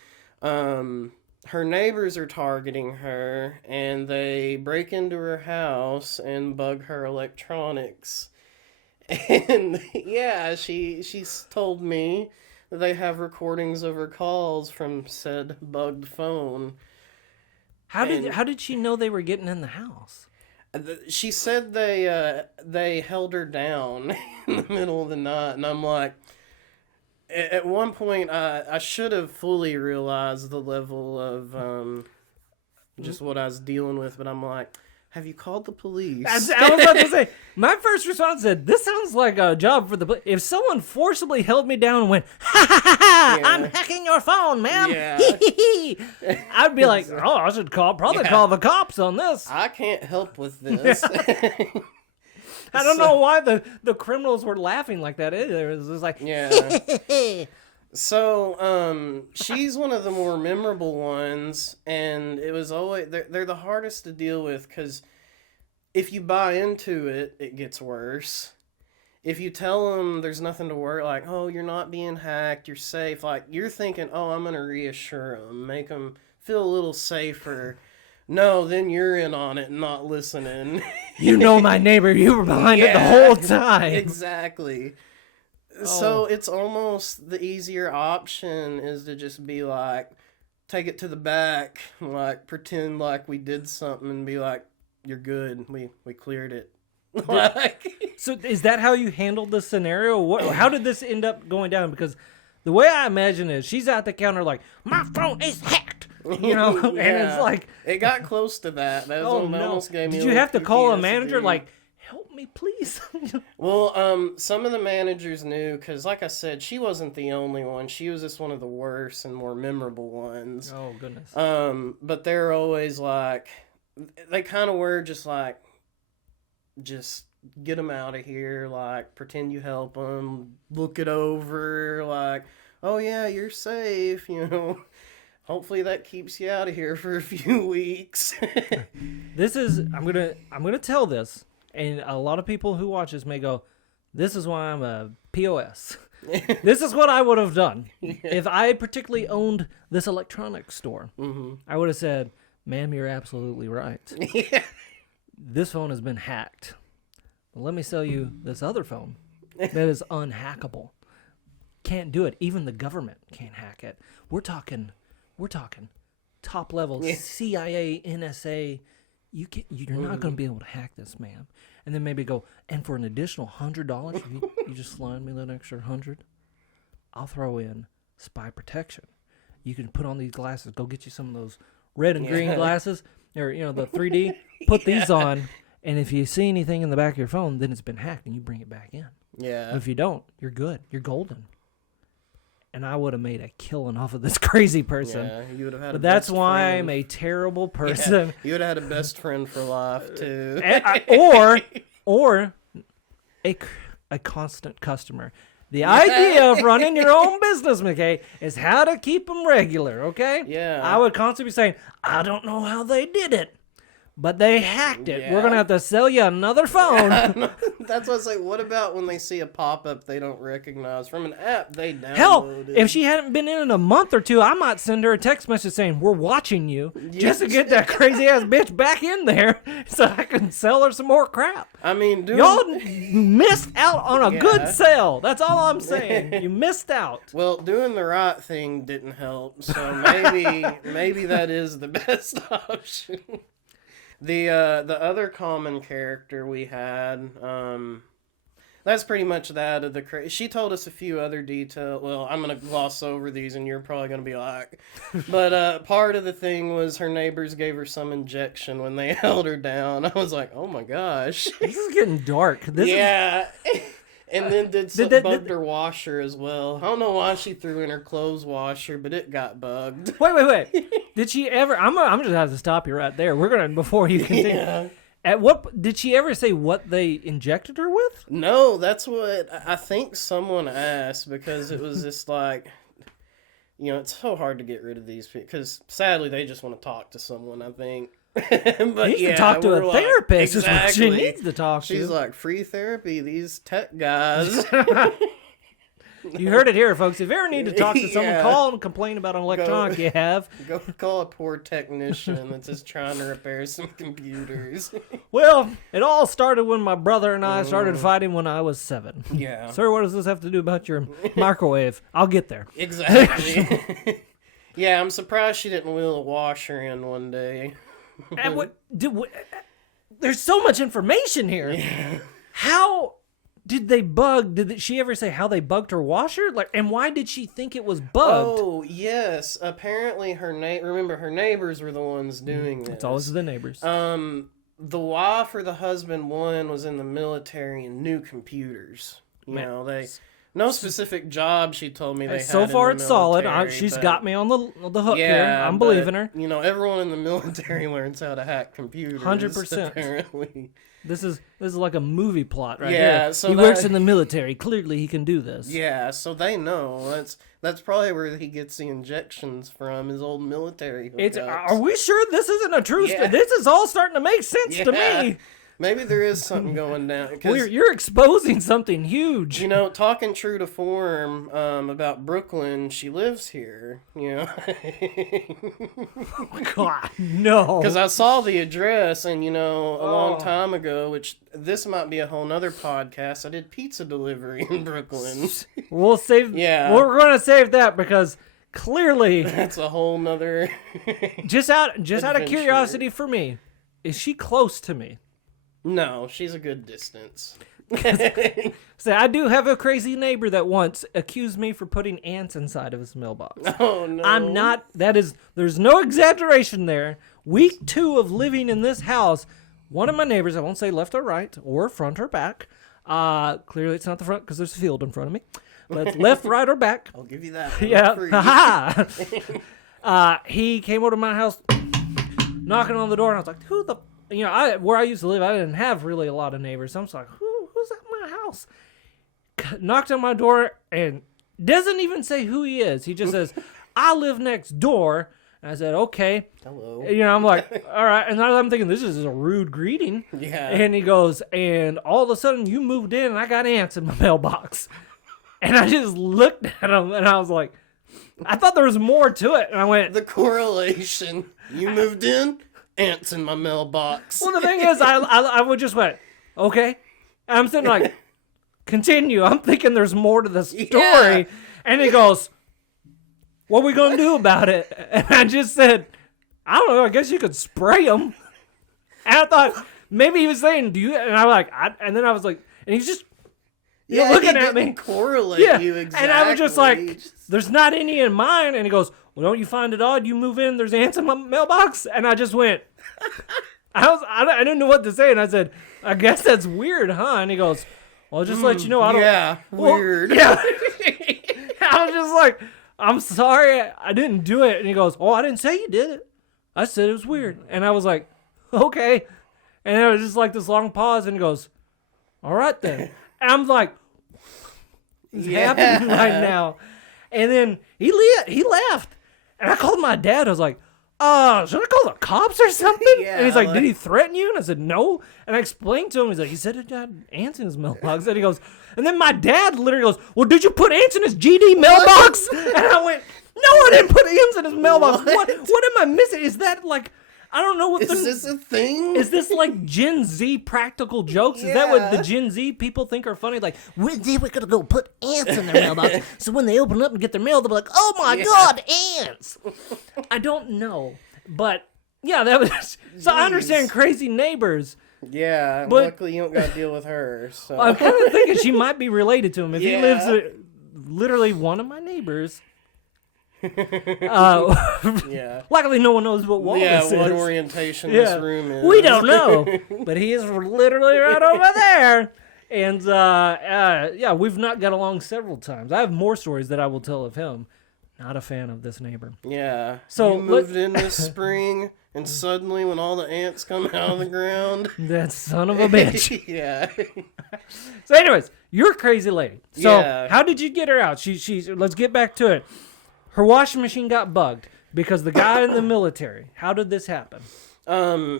her neighbors are targeting her, and they break into her house and bug her electronics. And yeah, she's told me that they have recordings of her calls from said bugged phone. How did she know they were getting in the house? She said they held her down in the middle of the night, and I'm like, at one point I should have fully realized the level of just what I was dealing with, but I'm like, have you called the police? I was about to say, my first response said, this sounds like a job for the police. If someone forcibly held me down and went, ha ha ha ha, Yeah. I'm hacking your phone, man. Yeah. I'd be like, oh, I should probably call the cops on this. I can't help with this. I don't know why the criminals were laughing like that either. It was just like, Yeah. So, she's one of the more memorable ones, and it was always, they're the hardest to deal with, because if you buy into it, it gets worse. If you tell them there's nothing to worry, like, oh, you're not being hacked, you're safe, like, you're thinking, oh, I'm going to reassure them, make them feel a little safer. No, then you're in on it and not listening. you know my neighbor, you were behind it the whole time. Exactly. So it's almost the easier option is to just be like, take it to the back, like pretend like we did something and be like, you're good, we cleared it. Like, So is that how you handled the scenario? How did this end up going down? Because the way I imagine is she's at the counter like, my phone is hacked, you know, and it's like, it got close to that. That was almost gave me. Did you have to call a manager like, help me, please? Well, some of the managers knew, because like I said, she wasn't the only one. She was just one of the worst and more memorable ones. Oh, goodness. But they're always like, they kind of were just like, just get them out of here, like, pretend you help them, look it over, like, oh yeah, you're safe, you know. Hopefully that keeps you out of here for a few weeks. This is, I'm gonna tell this. And a lot of people who watch this may go, this is why I'm a POS. This is what I would have done. If I particularly owned this electronics store, I would have said, ma'am, you're absolutely right. Yeah. This phone has been hacked. But let me sell you this other phone that is unhackable. Can't do it. Even the government can't hack it. We're talking top level CIA, NSA. You're not going to be able to hack this, ma'am. And then maybe go, and for an additional $100, you just slide me that extra 100, I'll throw in spy protection. You can put on these glasses. Go get you some of those red and green glasses, or the 3D. Put these on, and if you see anything in the back of your phone, then it's been hacked, and you bring it back in. Yeah. But if you don't, you're good. You're golden. And I would have made a killing off of this crazy person. Yeah, you would have had. But that's why I'm a terrible person. Yeah, you would have had a best friend for life too. or a constant customer. The idea of running your own business, McKay, is how to keep them regular. Okay. Yeah. I would constantly be saying, I don't know how they did it, but they hacked it. Yeah. We're gonna have to sell you another phone. That's what I say. What about when they see a pop-up they don't recognize from an app they downloaded? Hell, if she hadn't been in a month or two, I might send her a text message saying, we're watching you, just to get that crazy-ass bitch back in there so I can sell her some more crap. I mean, Y'all missed out on a good sale. That's all I'm saying. You missed out. Well, doing the right thing didn't help, so maybe that is the best option. The other common character we had, that's pretty much that of the she told us a few other details. Well, I'm going to gloss over these and you're probably going to be like, but part of the thing was her neighbors gave her some injection when they held her down. I was like, oh my gosh. This is getting dark. And then bugged her washer as well. I don't know why she threw in her clothes washer, but it got bugged. Wait. Did she ever? I'm just have to stop you right there. We're gonna before you continue. Yeah. At what did she ever say what they injected her with? No, that's what I think someone asked, because it was just like, it's so hard to get rid of these people because sadly they just want to talk to someone. I think. But needs to talk to a therapist. Exactly. Is what she needs to talk to. She's like, free therapy, these tech guys. You heard it here, folks. If you ever need to talk to someone, call and complain about an electronic you have. Go call a poor technician that's just trying to repair some computers. Well, it all started when my brother and I started fighting when I was 7. Yeah. Sir, what does this have to do about your microwave? I'll get there. Exactly. Yeah, I'm surprised she didn't wheel a washer in one day. And there's so much information here. Yeah. How did they bug? Did she ever say how they bugged her washer? And why did she think it was bugged? Oh, yes. Apparently remember her neighbors were the ones doing this. It's always the neighbors. the wife or the husband, one was in the military and knew computers. You know, they no specific job. She told me they had. So far, it's solid. Military, She's but, got me on the hook here. I'm believing her. You know, everyone in the military learns how to hack computers. 100%. Apparently, this is like a movie plot right here. Yeah, so he works in the military. Clearly, he can do this. Yeah, so they know. That's probably where he gets the injections from, his old military hookups. Are we sure this isn't a true story? This is all starting to make sense to me. Maybe there is something going down. You're exposing something huge. You know, talking true to form about Brooklyn, she lives here. You know, God, no. Because I saw the address, and you know, a long time ago, which this might be a whole nother podcast. I did pizza delivery in Brooklyn. We'll save. Yeah, we're going to save that because clearly that's a whole nother. just out of curiosity for me, is she close to me? No, she's a good distance. So I do have a crazy neighbor that once accused me for putting ants inside of his mailbox. Oh, no. I'm not, there's no exaggeration there. Week 2 of living in this house, one of my neighbors, I won't say left or right, or front or back. Clearly it's not the front because there's a field in front of me. But it's left, right, or back. I'll give you that. Yeah. He came over to my house, knocking on the door, and I was like, who the... You know, where I used to live, I didn't have really a lot of neighbors. So I'm just like, who's at my house? Knocked on my door and doesn't even say who he is. He just says, I live next door. And I said, okay. Hello. You know, I'm like, all right. And I'm thinking, this is a rude greeting. Yeah. And he goes, and all of a sudden you moved in and I got ants in my mailbox. And I just looked at him and I was like, I thought there was more to it. And I went, the correlation. You moved in? Ants in my mailbox. Well, the thing is, I would just went, okay. And I'm sitting like, continue. I'm thinking there's more to the story. Yeah. And he goes, what are we going to do about it? And I just said, I don't know. I guess you could spray them. And I thought, maybe he was saying, do you? And I'm like, and then I was like, and he's just looking at me. Correlate you exactly. And I was just like, there's not any in mine. And he goes, well, don't you find it odd? You move in, there's ants in my mailbox? And I just went, I didn't know what to say. And I said, I guess that's weird, huh? And he goes, well, just let you know, I don't. Yeah, weird. Yeah. I was just like, I'm sorry, I didn't do it. And he goes, oh, I didn't say you did it. I said it was weird. And I was like, okay. And it was just like this long pause. And he goes, all right then. And I'm like, what's happening right now? And then he left. And I called my dad. I was like, should I call the cops or something? Yeah, and he's like, did he threaten you? And I said, no. And I explained to him. He's like, he said it had ants in his mailbox. And he goes, and then my dad literally goes, well, did you put ants in his GD mailbox? And I went, no, I didn't put ants in his mailbox. What am I missing? Is that like, I don't know what Is this a thing? Is this like Gen Z practical jokes? Is that what the Gen Z people think are funny? Like, we're gonna go put ants in their mailbox, so when they open up and get their mail, they'll be like, oh my God, ants! I don't know. But, yeah, that was... So I understand crazy neighbors. Yeah, but luckily you don't gotta deal with her, so... I'm kind of thinking she might be related to him. If he lives... literally one of my neighbors... Luckily, no one knows what wall this is. Yeah, what orientation this room is. We don't know, but he is literally right over there. And we've not got along several times. I have more stories that I will tell of him. Not a fan of this neighbor. Yeah. So you moved in this spring, and suddenly, when all the ants come out of the ground, that son of a bitch. Yeah. So, anyways, you're a crazy lady. So, how did you get her out? Let's get back to it. Her washing machine got bugged because the guy in the military. How did this happen?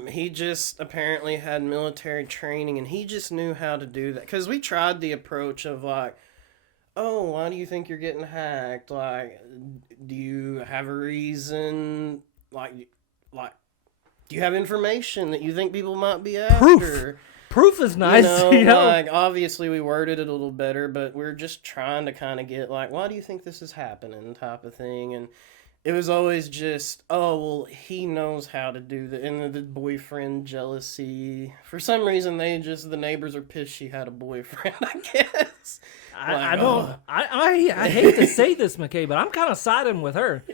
He just apparently had military training, and he just knew how to do that. Because we tried the approach of like, oh, why do you think you're getting hacked? Like, do you have a reason? Like, do you have information that you think people might be after? Proof is nice. Like, obviously we worded it a little better, but we're just trying to kind of get, like, why do you think this is happening type of thing. And it was always just, oh, well, he knows how to do that. And the boyfriend jealousy. For some reason, the neighbors are pissed she had a boyfriend, I guess. I hate to say this, McKay, but I'm kind of siding with her.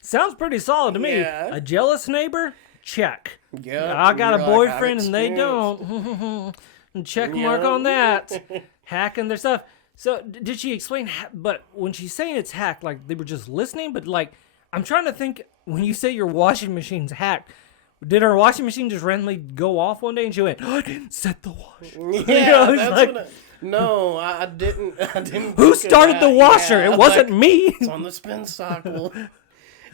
Sounds pretty solid to me. Yeah. A jealous neighbor? Check. Yeah, I got a you're boyfriend "I've and they experienced." don't. And check mark Yeah. on that. Hacking their stuff. So did she explain? But when she's saying it's hacked, like they were just listening. But like, I'm trying to think. When you say your washing machine's hacked, did her washing machine just randomly go off one day and she went, "I didn't set the washer"? Yeah, it's that's like- what no, I didn't. I didn't. Who think of started the that. washer? Yeah, It wasn't like, me. It's on the spin cycle.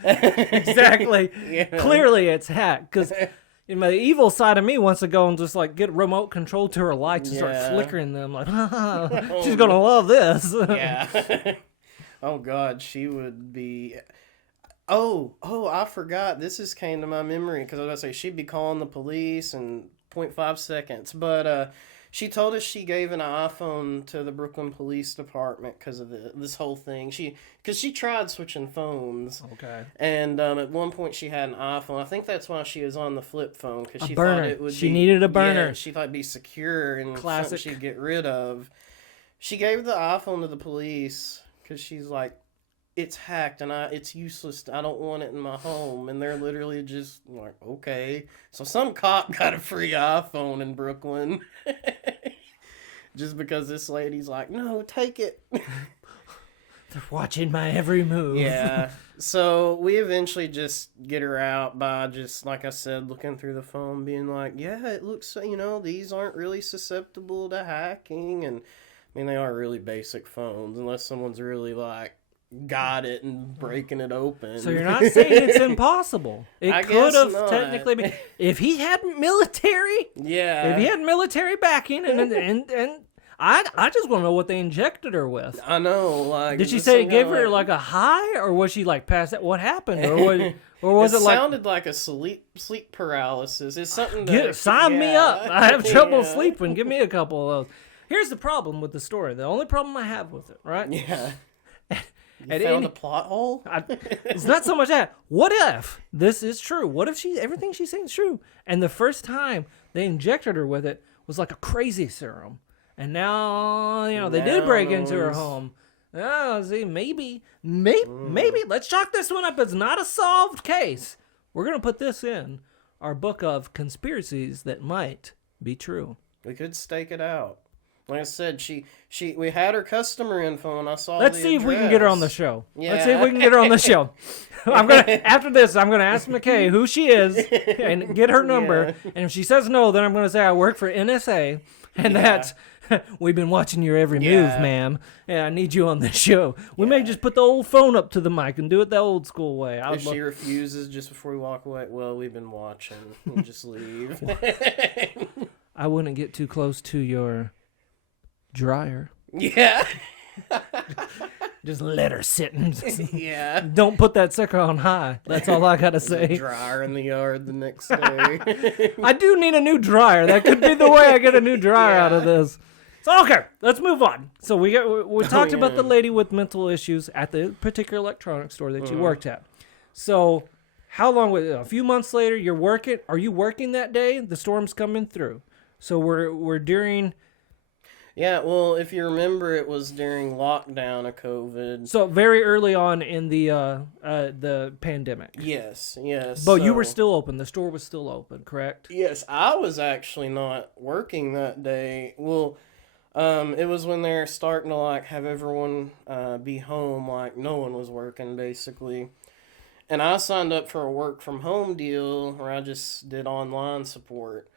Exactly. Yeah. Clearly, it's hacked because. And my evil side of me wants to go and just like get remote control to her lights and start Yeah. flickering them. Like, she's gonna love this. Yeah. Oh God, she would be. Oh, I forgot. This just came to my memory because I was about to say she'd be calling the police in 0.5 seconds. But she told us she gave an iPhone to the Brooklyn Police Department because of this whole thing. Because she tried switching phones. Okay. And at one point she had an iPhone. I think that's why she was on the flip phone because she burner. thought it would. She needed a burner. Yeah, she thought it'd be secure and Classic. something she'd get rid of. She gave the iPhone to the police because she's like, it's hacked and it's useless. I don't want it in my home. And they're literally just like, okay. So some cop got a free iPhone in Brooklyn. Just because this lady's like, no, take it. They're watching my every move. Yeah. So we eventually just get her out by just, like I said, looking through the phone, being like, yeah, it looks, these aren't really susceptible to hacking. And I mean, they are really basic phones, unless someone's really like, got it and breaking it open. So you're not saying it's impossible. It I could guess have not. technically been. If he had military, Yeah. if he had military backing, and I just want to know what they injected her with. I know. Like, Did she this say it some gave kinda her like a high, or was she like past that? What happened, or was it like? sounded like a sleep paralysis. It's something that Sign me up. I have trouble Yeah. sleeping. Give me a couple of those. Here's the problem with the story. The only problem I have with it, right? Yeah. You At found any- a plot hole? It's not so much that. What if this is true? What if everything she's saying is true? And the first time they injected her with it was like a crazy serum. And now, they did break into her home. Oh, see, maybe, let's chalk this one up. It's not a solved case. We're going to put this in our book of conspiracies that might be true. We could stake it out. Like I said, we had her customer info, and I saw. Let's the see if we can get her on the address. show. Yeah. Let's see if we can get her on the show. After this, I'm gonna ask McKay who she is and get her number. Yeah. And if she says no, then I'm gonna say I work for NSA, and that we've been watching your every move, Yeah. ma'am. And I need you on the show. We may just put the old phone up to the mic and do it the old school way. If she refuses just before we walk away, well, we've been watching. We'll just leave. I wouldn't get too close to your dryer. Yeah. Just let her sit and Yeah. don't put that sucker on high. That's all I gotta say. Dryer in the yard the next day. I do need a new dryer. That could be the way I get a new dryer out of this. So okay, let's move on. So we talked about the lady with mental issues at the particular electronics store that you worked at. So how long was it? A few months later, you're working. Are you working that day? The storm's coming through. So we're during. Yeah, well, if you remember, it was during lockdown of COVID. So very early on in the pandemic. Yes. But you so- were still open. The store was still open, correct? Yes, I was actually not working that day. Well, it was when they're starting to like have everyone be home, like no one was working basically. And I signed up for a work from home deal where I just did online support.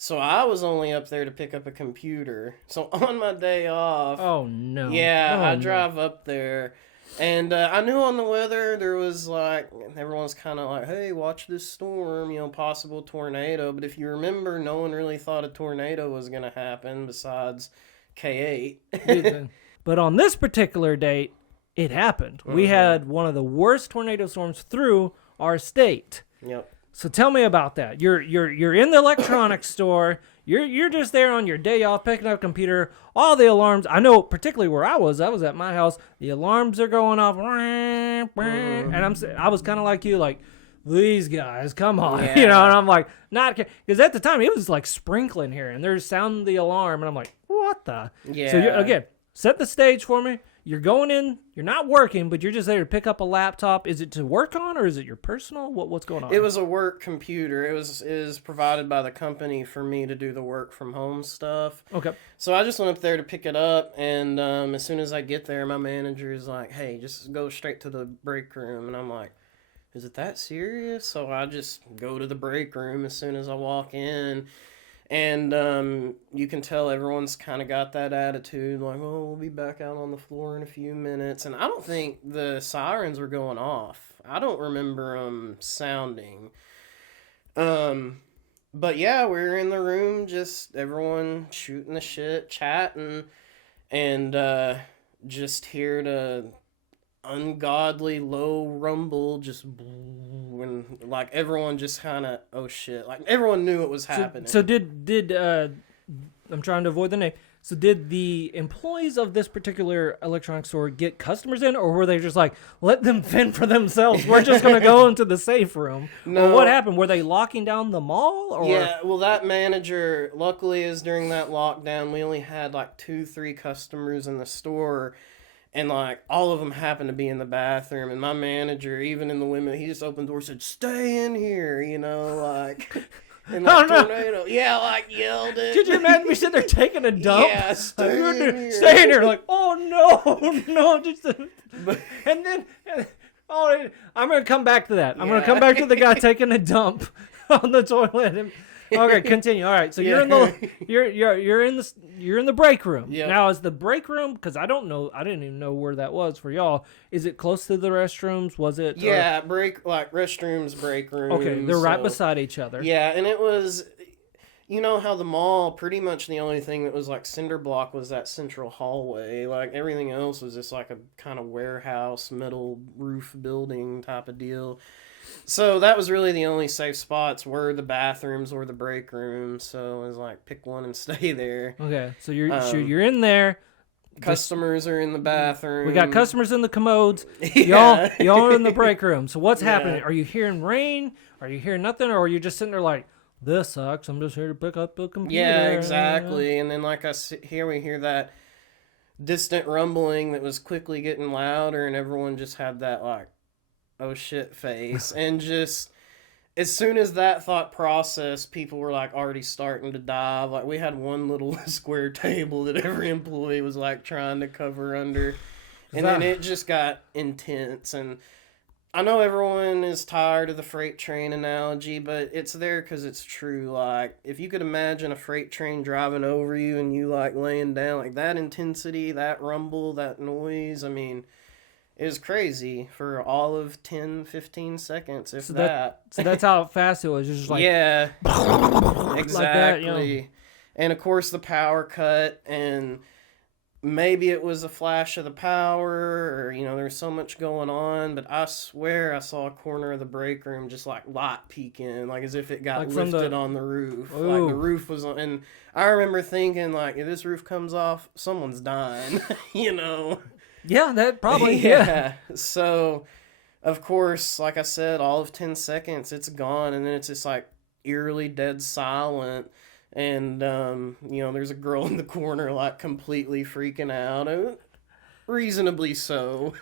So I was only up there to pick up a computer. So on my day off, Oh no. yeah, Oh, I no. drive up there. And I knew on the weather there was like, everyone's kind of like, hey, watch this storm, possible tornado. But if you remember, no one really thought a tornado was going to happen besides K8. But on this particular date, it happened. We had one of the worst tornado storms through our state. Yep. So tell me about that. You're in the electronics store. You're just there on your day off, picking up a computer. All the alarms. I know particularly where I was at my house. The alarms are going off, and I was kind of like you, like these guys. Come on, Yeah. And I'm like not because at the time it was like sprinkling here, and there's sounding the alarm, and I'm like, what the? Yeah. So again, set the stage for me. you're going in, you're not working, but you're just there to pick up a laptop. Is it to work on, or is it your personal? What's going on? It was a work computer. It was provided by the company for me to do the work from home stuff. Okay. So I just went up there to pick it up, and as soon as I get there, my manager is like, "Hey, just go straight to the break room," and I'm like, "Is it that serious?" So I just go to the break room as soon as I walk in. And you can tell everyone's kind of got that attitude, like, "Oh, we'll be back out on the floor in a few minutes." And I don't think the sirens were going off. I don't remember them sounding. But yeah, we're in the room, just everyone shooting the shit, chatting, and just hear the ungodly low rumble, just when like everyone just kind of, oh shit, like everyone knew it was happening. So did I'm trying to avoid the name. So did the employees of this particular electronics store get customers in, or were they just like, let them fend for themselves? We're just going to go into the safe room. No. Or what happened? Were they locking down the mall? Or? Yeah, well, that manager, luckily, is during that lockdown, we only had like 2-3 customers in the store. And, like, all of them happened to be in the bathroom. And my manager, even in the women, he just opened the door and said, "Stay in here," you know, like, in the tornado. Yeah, like, yelled it. Could you imagine me sitting there taking a dump? Yeah, stay in here. Stay in here. Like, oh, no. Just and then, I'm going to come back to that. I'm going to come back to the guy taking a dump on the toilet. Okay, continue. All right, so you're in the break room. Yep. Now, is the break room? Because I didn't even know where that was for y'all. Is it close to the restrooms? Was it? Yeah, restrooms, break rooms. Okay, they're right beside each other. Yeah, and it was, you know how the mall, pretty much the only thing that was like cinder block was that central hallway. Like everything else was just like a kind of warehouse, metal roof building type of deal. So that was really the only safe spots were the bathrooms or the break rooms. So it was like, pick one and stay there. Okay, so you're in there. Customers are in the bathroom. We got customers in the commodes. Yeah. Y'all are in the break room. So what's happening? Are you hearing rain? Are you hearing nothing? Or are you just sitting there like, this sucks, I'm just here to pick up the computer? Yeah, exactly. And then like we hear that distant rumbling that was quickly getting louder, and everyone just had that like, oh shit face. And just as soon as that thought process, people were like already starting to dive. Like we had one little square table that every employee was like trying to cover under, and then it just got intense. And I know everyone is tired of the freight train analogy, but it's there because it's true. Like if you could imagine a freight train driving over you and you like laying down, like that intensity, that rumble, that noise, I mean, it was crazy for all of 10, 15 seconds, if that. So that's how fast it was. Just like, yeah, exactly. Like that, you know. And of course the power cut, and maybe it was a flash of the power, or, you know, there's so much going on, but I swear I saw a corner of the break room just like light peeking, like as if it got like lifted on the roof. Ooh. Like the roof was on, and I remember thinking like, if this roof comes off, someone's dying, you know. Yeah, that probably, yeah. So, of course, like I said, all of 10 seconds, it's gone, and then it's just like eerily dead silent. And, you know, there's a girl in the corner, like, completely freaking out. Reasonably so.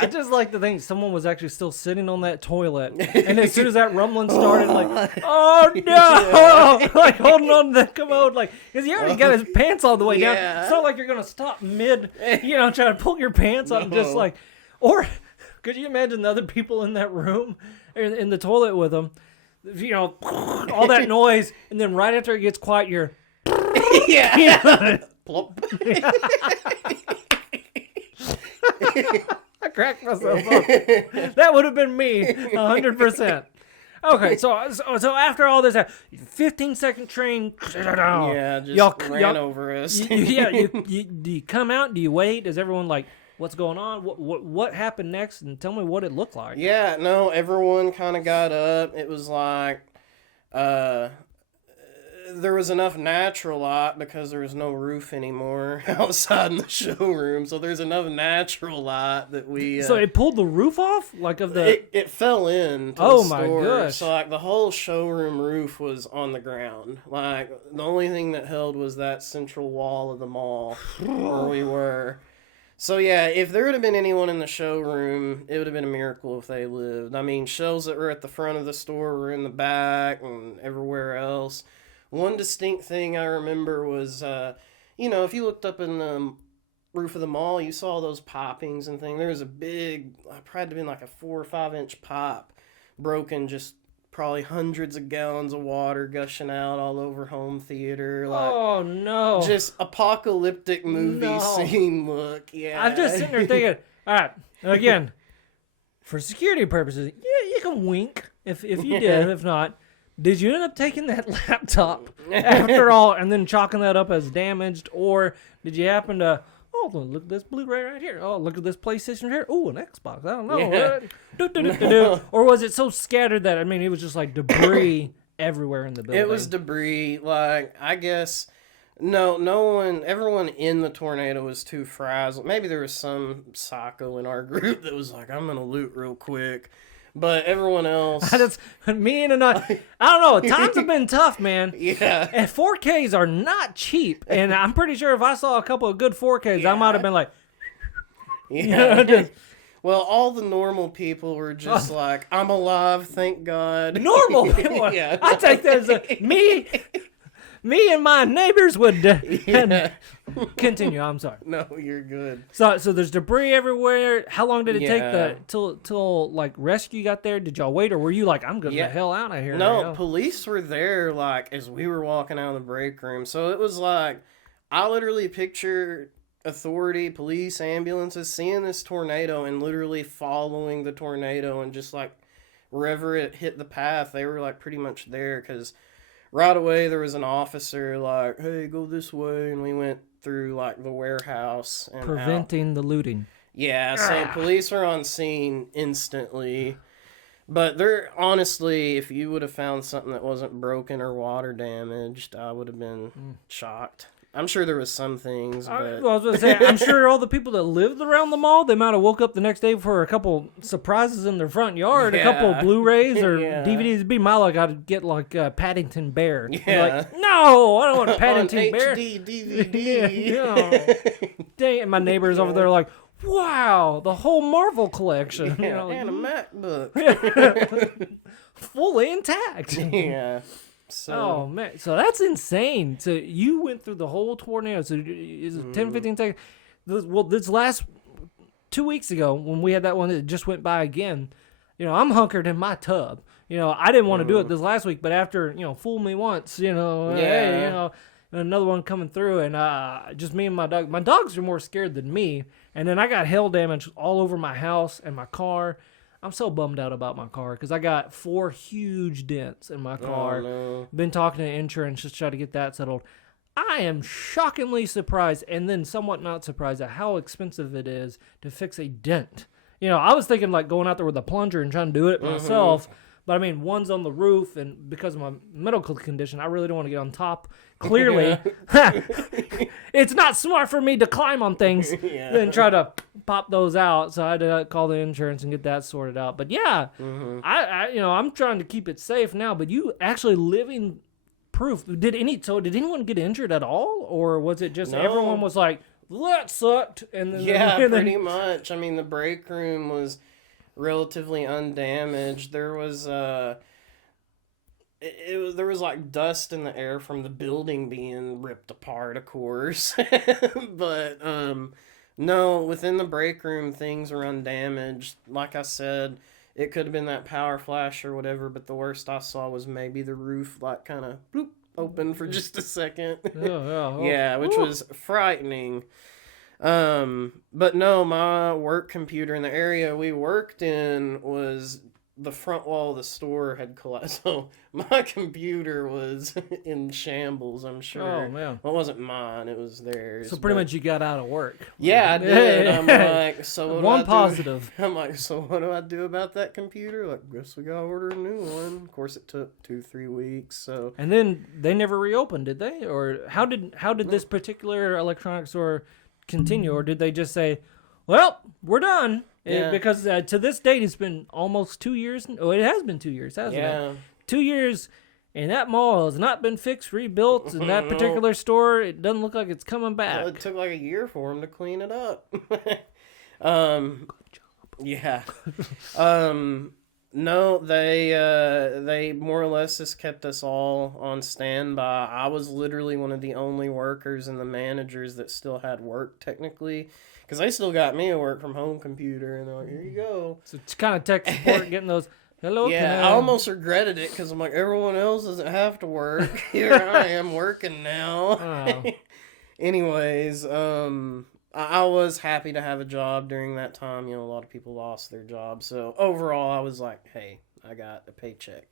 I just like to think someone was actually still sitting on that toilet, and as soon as that rumbling started, like, oh no, yeah. Like holding on to the commode, like, because he already got his pants all the way down. It's not like you're gonna stop mid, you know, trying to pull your pants up, and just like, or could you imagine the other people in that room, in the toilet with them, you know, all that noise, and then right after it gets quiet, you're, yeah, you know, plop. I cracked myself up. That would have been me, 100%. Okay, so after all this, 15-second train. Yeah, just ran over us. Do you come out? Do you wait? Is everyone like, what's going on? What happened next? And tell me what it looked like. Yeah, no, everyone kind of got up. It was like, there was enough natural light because there was no roof anymore outside in the showroom. So there's enough natural light that we... so it pulled the roof off? Like of the... It fell in to oh the my store. gosh. So like the whole showroom roof was on the ground. Like the only thing that held was that central wall of the mall where we were. So yeah, if there would have been anyone in the showroom, it would have been a miracle if they lived. I mean, shelves that were at the front of the store were in the back and everywhere else. One distinct thing I remember was, if you looked up in the roof of the mall, you saw those poppings and things. There was a big, probably had to been like a 4 or 5 inch pop, broken, just probably hundreds of gallons of water gushing out all over home theater. Like, oh no! Just apocalyptic movie scene look. Yeah, I'm just sitting there thinking, all right, again, for security purposes, yeah, you can wink if you did. If not, did you end up taking that laptop after all and then chalking that up as damaged, or did you happen to? Oh, look at this Blu-ray right here. Oh, look at this PlayStation here. Oh, an Xbox. I don't know. Yeah. Or was it so scattered that, it was just like debris everywhere in the building? It was debris. Like, I guess, everyone in the tornado was too frazzled. Maybe there was some psycho in our group that was like, I'm going to loot real quick. But everyone else... me and I don't know. Times have been tough, man. Yeah. And 4Ks are not cheap. And I'm pretty sure if I saw a couple of good 4Ks, I might have been like... Yeah. Well, all the normal people were just like, I'm alive, thank God. Normal people? Yeah. I take that as me and my neighbors would... Continue, I'm sorry. No, you're good. So there's debris everywhere. How long did it take till like rescue got there? Did y'all wait, or were you like, I'm getting the hell out of here? No, police were there like as we were walking out of the break room. So it was like, I literally picture authority, police, ambulances seeing this tornado and literally following the tornado, and just like wherever it hit the path, they were like pretty much there, because right away there was an officer like, hey, go this way, and we went through like the warehouse and preventing the looting. Yeah, so police were on scene instantly. But they're honestly, if you would have found something that wasn't broken or water damaged, I would have been shocked. I'm sure there was some things, but... I was going to say, I'm sure all the people that lived around the mall, they might have woke up the next day for a couple surprises in their front yard, a couple Blu-rays or DVDs. It'd be my luck, I'd get like Paddington Bear. Yeah. Like, no, I don't want a Paddington Bear. HD DVD. No. Dang, and my neighbors over there like, wow, the whole Marvel collection. Yeah, and a MacBook. Fully intact. Yeah. So. Oh, man. So that's insane. So you went through the whole tornado. So is it 10, 15 seconds? Well, this last 2 weeks ago, when we had that one that just went by again, I'm hunkered in my tub. I didn't want to do it this last week, but after, fool me once, hey, another one coming through, and just me and my dog. My dogs are more scared than me, and then I got hail damage all over my house and my car. I'm so bummed out about my car because I got 4 huge dents in my car. Oh, no. Been talking to insurance just try to get that settled. I am shockingly surprised, and then somewhat not surprised at how expensive it is to fix a dent. I was thinking like going out there with a plunger and trying to do it myself. But one's on the roof, and because of my medical condition, I really don't want to get on top. Clearly, it's not smart for me to climb on things and try to pop those out. So I had to call the insurance and get that sorted out. But yeah, I'm trying to keep it safe now. But you actually living proof. Did anyone get injured at all, or was it just everyone was like, that sucked? And then pretty much. The break room was relatively undamaged. There was there was like dust in the air from the building being ripped apart, of course. But no, within the break room things were undamaged. Like I said, it could have been that power flash or whatever, but the worst I saw was maybe the roof like kind of open for just a second. Yeah, which was frightening. But no, my work computer in the area we worked in was the front wall of the store had collapsed. So my computer was in shambles, I'm sure. Oh, man. Well, it wasn't mine, it was theirs. So pretty much you got out of work. Yeah, I did. I'm like, so what one positive. I'm like, so what do I do about that computer? Like, guess we gotta order a new one. Of course, it took 2-3 weeks. So. And then they never reopened, did they? Or how did this particular electronics store continue, or did they just say, well, we're done? Because to this date it's been almost 2 years. Oh, it has been 2 years, hasn't it? 2 years, And that mall has not been fixed, rebuilt, and that particular store, it doesn't look like it's coming back. Well, it took like a year for them to clean it up. Yeah. No, they more or less just kept us all on standby. I was literally one of the only workers and the managers that still had work technically, because they still got me a work from home computer, and they're like, here you go. So it's kind of tech support, getting those, hello, Yeah, I almost regretted it, because I'm like, everyone else doesn't have to work. Here I am working now. Oh. Anyways, I was happy to have a job during that time. You know, a lot of people lost their jobs. So overall, I was like, hey, I got a paycheck.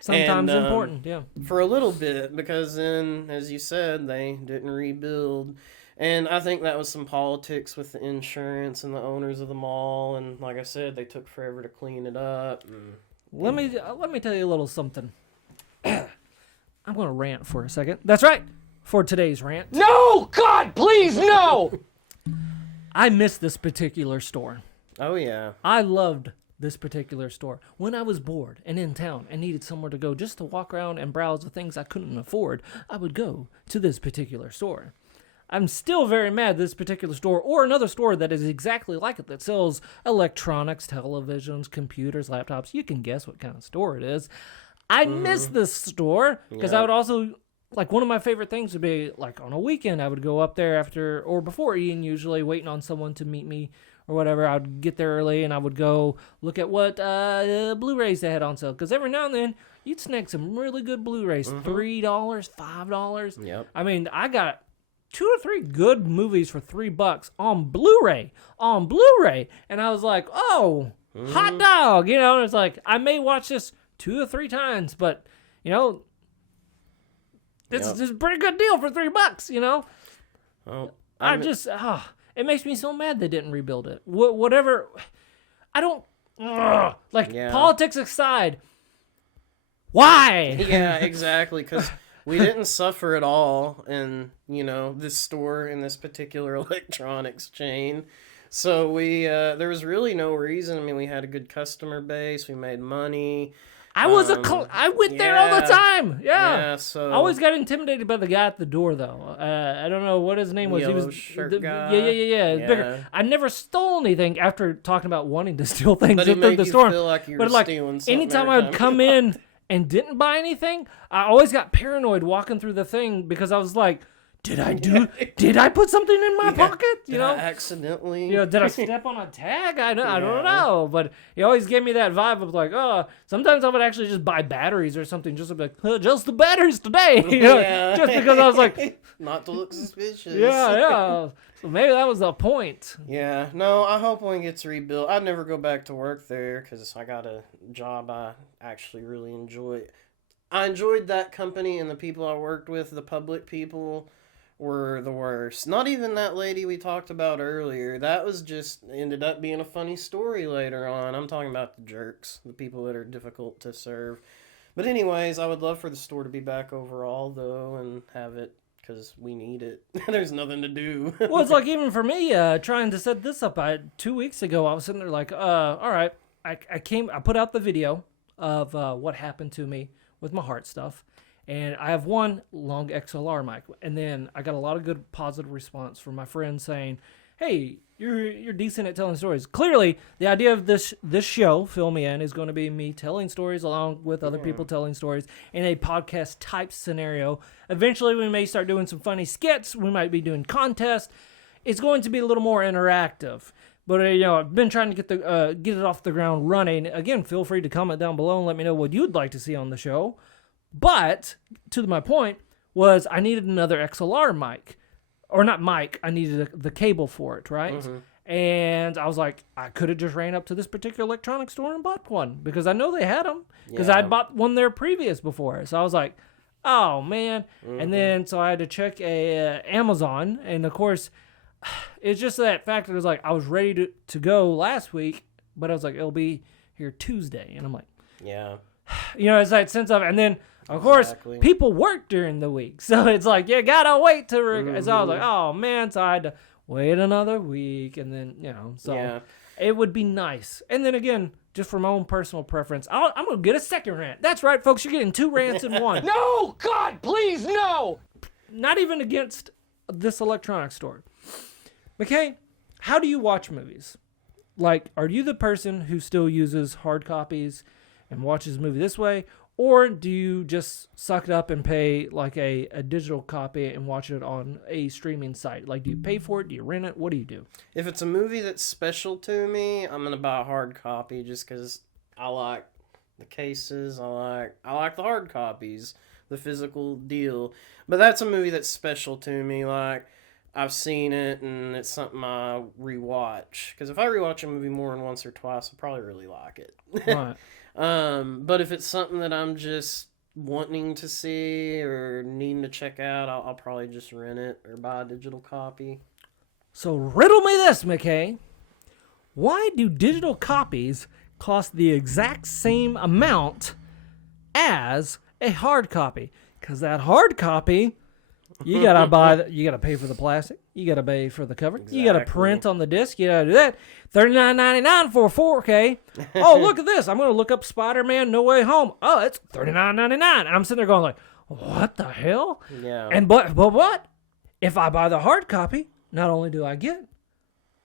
Sometimes And, important, yeah. For a little bit, because then, as you said, they didn't rebuild. And I think that was some politics with the insurance and the owners of the mall. And like I said, they took forever to clean it up. Let me tell you a little something. I'm going to rant for a second. That's right. For today's rant. No! God, please, no! I miss this particular store. Oh, yeah. I loved this particular store. When I was bored and in town and needed somewhere to go just to walk around and browse the things I couldn't afford, I would go to this particular store. I'm still very mad at this particular store or another store that is exactly like it that sells electronics, televisions, computers, laptops. You can guess what kind of store it is. I miss this store because I would also... Like, one of my favorite things would be, like, on a weekend, I would go up there after, or before eating, usually, waiting on someone to meet me or whatever. I would get there early, and I would go look at what Blu-rays they had on sale. Because every now and then, you'd snag some really good Blu-rays. $3, $5. Yep. I mean, I got 2 or 3 good movies for $3 on Blu-ray. And I was like, oh, hot dog. You know, and it's like, I may watch this 2 or 3 times, but, you know... It's a pretty good deal for $3, you know? Well, it makes me so mad they didn't rebuild it. Whatever. I don't, politics aside, why? Yeah, exactly, because we didn't suffer at all in, you know, this store in this particular electronics chain. So there was really no reason. I mean, we had a good customer base. We made money. I went there all the time. Yeah. So I always got intimidated by the guy at the door, though. I don't know what his name was. Yellow shirt guy. Yeah. Bigger. I never stole anything after talking about wanting to steal things But it through made the you store. feel like you were But like, stealing something anytime every I would time. come in and didn't buy anything, I always got paranoid walking through the thing because I was like, did I put something in my pocket? You know, I accidentally. You know, did I step on a tag? I don't know. But he always gave me that vibe of like, oh, sometimes I would actually just buy batteries or something just to be like, just the batteries today. You know, just because I was like, not to look suspicious. Yeah. So maybe that was the point. Yeah. No, I hope when it gets rebuilt, I'd never go back to work there because I got a job I actually really enjoy. I enjoyed that company and the people I worked with, the public people. Were the worst. Not even that lady we talked about earlier. That was just ended up being a funny story later on. I'm talking about the jerks, the people that are difficult to serve. But anyways, I would love for the store to be back overall, though, and have it, because we need it. There's nothing to do. Well, it's like even for me, trying to set this up, 2 weeks ago, I was sitting there like, all right, I put out the video of what happened to me with my heart stuff. And I have one long XLR mic, and then I got a lot of good positive response from my friends saying, "Hey, you're decent at telling stories." Clearly, the idea of this show, Fill Me In, is going to be me telling stories along with other people telling stories in a podcast type scenario. Eventually, we may start doing some funny skits. We might be doing contests. It's going to be a little more interactive. But you know, I've been trying to get it off the ground running. Again, feel free to comment down below and let me know what you'd like to see on the show. But, to my point, was I needed another XLR mic. Or not mic, I needed the cable for it, right? Mm-hmm. And I was like, I could have just ran up to this particular electronics store and bought one. Because I know they had them. Because I'd bought one there previous before. So I was like, oh, man. Mm-hmm. And then, so I had to check Amazon. And, of course, it's just that fact that it was like, I was ready to go last week. But I was like, it'll be here Tuesday. And I'm like, yeah. You know, it's that sense of, and then, of course, people work during the week. So it's like, you gotta wait to, so I was like, oh man, so I had to wait another week. And then, you know, so. Yeah. It would be nice. And then again, just for my own personal preference, I'm going to get a second rant. That's right, folks. You're getting 2 rants in one. No! God, please, no! Not even against this electronic store. McKay, how do you watch movies? Like, are you the person who still uses hard copies and watches a movie this way? Or do you just suck it up and pay like a digital copy and watch it on a streaming site? Like, do you pay for it? Do you rent it? What do you do? If it's a movie that's special to me, I'm gonna buy a hard copy just because I like the cases. I like the hard copies, the physical deal. But that's a movie that's special to me. Like, I've seen it and it's something I rewatch. Because if I rewatch a movie more than once or twice, I'll probably really like it. Right. But if it's something that I'm just wanting to see or needing to check out, I'll probably just rent it or buy a digital copy. So riddle me this, McKay. Why do digital copies cost the exact same amount as a hard copy? Because that hard copy, you gotta you gotta pay for the plastic, you gotta pay for the cover, you gotta print on the disc, you gotta do that. $39.99 for a 4K. Oh, look at this! I'm gonna look up Spider-Man: No Way Home. Oh, it's $39.99. And I'm sitting there going like, what the hell? Yeah. And but what? If I buy the hard copy, not only do I get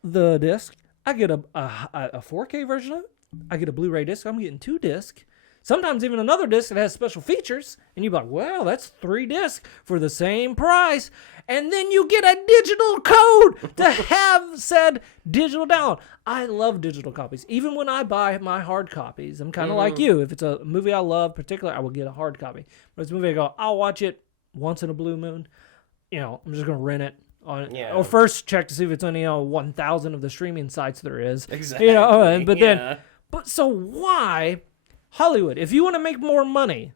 the disc, I get a 4K version of it. I get a Blu-ray disc. I'm getting 2 discs. Sometimes even another disc that has special features. And you're like, well, that's 3 discs for the same price. And then you get a digital code to have said digital download. I love digital copies. Even when I buy my hard copies, I'm kind of like you. If it's a movie I love, particularly, I will get a hard copy. But it's a movie I go, I'll watch it once in a blue moon. I'm just going to rent it. Or first check to see if it's on 1,000 of the streaming sites there is. Exactly. But so why... Hollywood, if you want to make more money,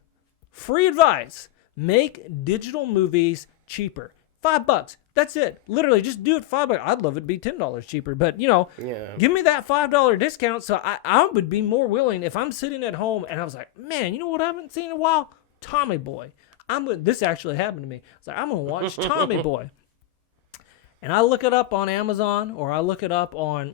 free advice, make digital movies cheaper. $5. That's it. Literally, just do it $5. I'd love it to be $10 cheaper, but give me that $5 discount. So I would be more willing if I'm sitting at home and I was like, man, you know what I haven't seen in a while? Tommy Boy. This actually happened to me. I was like, I'm going to watch Tommy Boy. And I look it up on Amazon or I look it up on,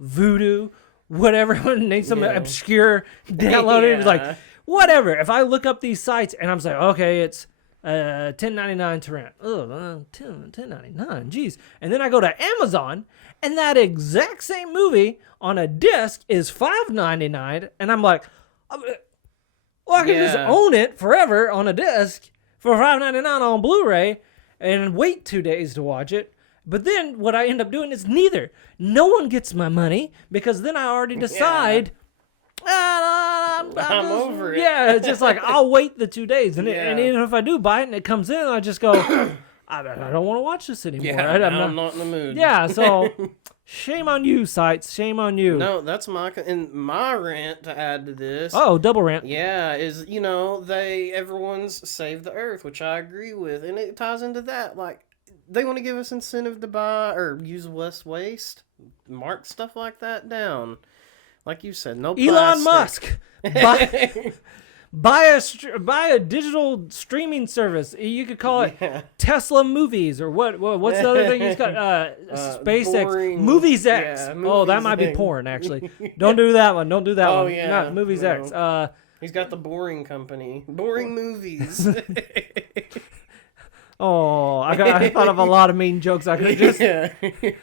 Vudu. Whatever, need some obscure download. It was like, whatever. If I look up these sites and I'm like, okay, it's $10.99 to rent. Oh, $10.99, geez. And then I go to Amazon, and that exact same movie on a disc is $5.99, and I'm like, well, I can just own it forever on a disc for $5.99 on Blu-ray and wait 2 days to watch it. But then what I end up doing is neither. No one gets my money because then I already decide I'm over it. Yeah, it's just like I'll wait the 2 days. And even if I do buy it and it comes in, I just go, I don't want to watch this anymore. Yeah, I'm not in the mood. Yeah, so shame on you, sites. Shame on you. No, that's my rant to add to this. Oh, double rant. Yeah, is, everyone's saved the earth, which I agree with. And it ties into that. Like, they want to give us incentive to buy or use less waste. Mark stuff like that down. Like you said, no plastic. Elon Musk. Buy a digital streaming service. You could call it Tesla Movies or what's the other thing he's got? SpaceX. Movies X. Yeah, that might be porn, actually. Don't do that one. Don't do that one. Yeah. Not Movies X. He's got the Boring Company. Boring Movies. Oh, I thought of a lot of mean jokes. I could just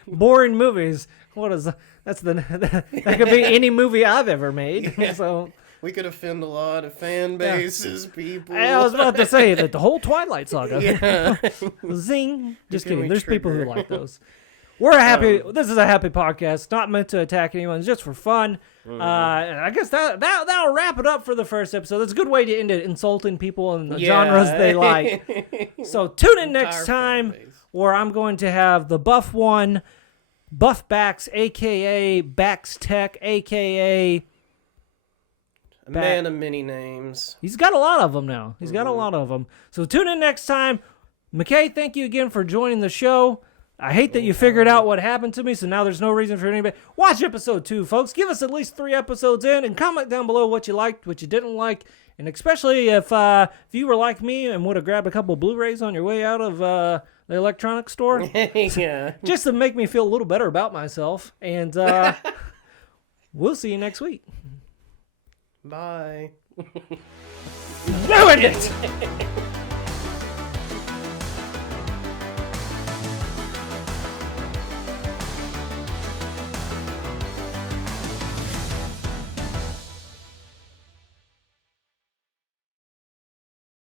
boring movies. What is that could be any movie I've ever made. Yeah. So we could offend a lot of fan bases, people. I was about to say that the whole Twilight Saga. Yeah. Zing. Just kidding. There's people who like those. We're happy. This is a happy podcast. Not meant to attack anyone. It's just for fun. And I guess that'll wrap it up for the first episode. That's a good way to end it, insulting people and the genres they like. So tune in next time where I'm going to have the Buff One, Buff Backs, a.k.a. Backs Tech, a.k.a. A man of many names. He's got a lot of them now. He's got a lot of them. So tune in next time. McKay, thank you again for joining the show. I hate that you figured out what happened to me, so now there's no reason for anybody. Watch episode 2, folks. Give us at least 3 episodes in, and comment down below what you liked, what you didn't like, and especially if you were like me and would have grabbed a couple Blu-rays on your way out of the electronics store. Yeah. Just to make me feel a little better about myself. And We'll see you next week. Bye. Ruined it!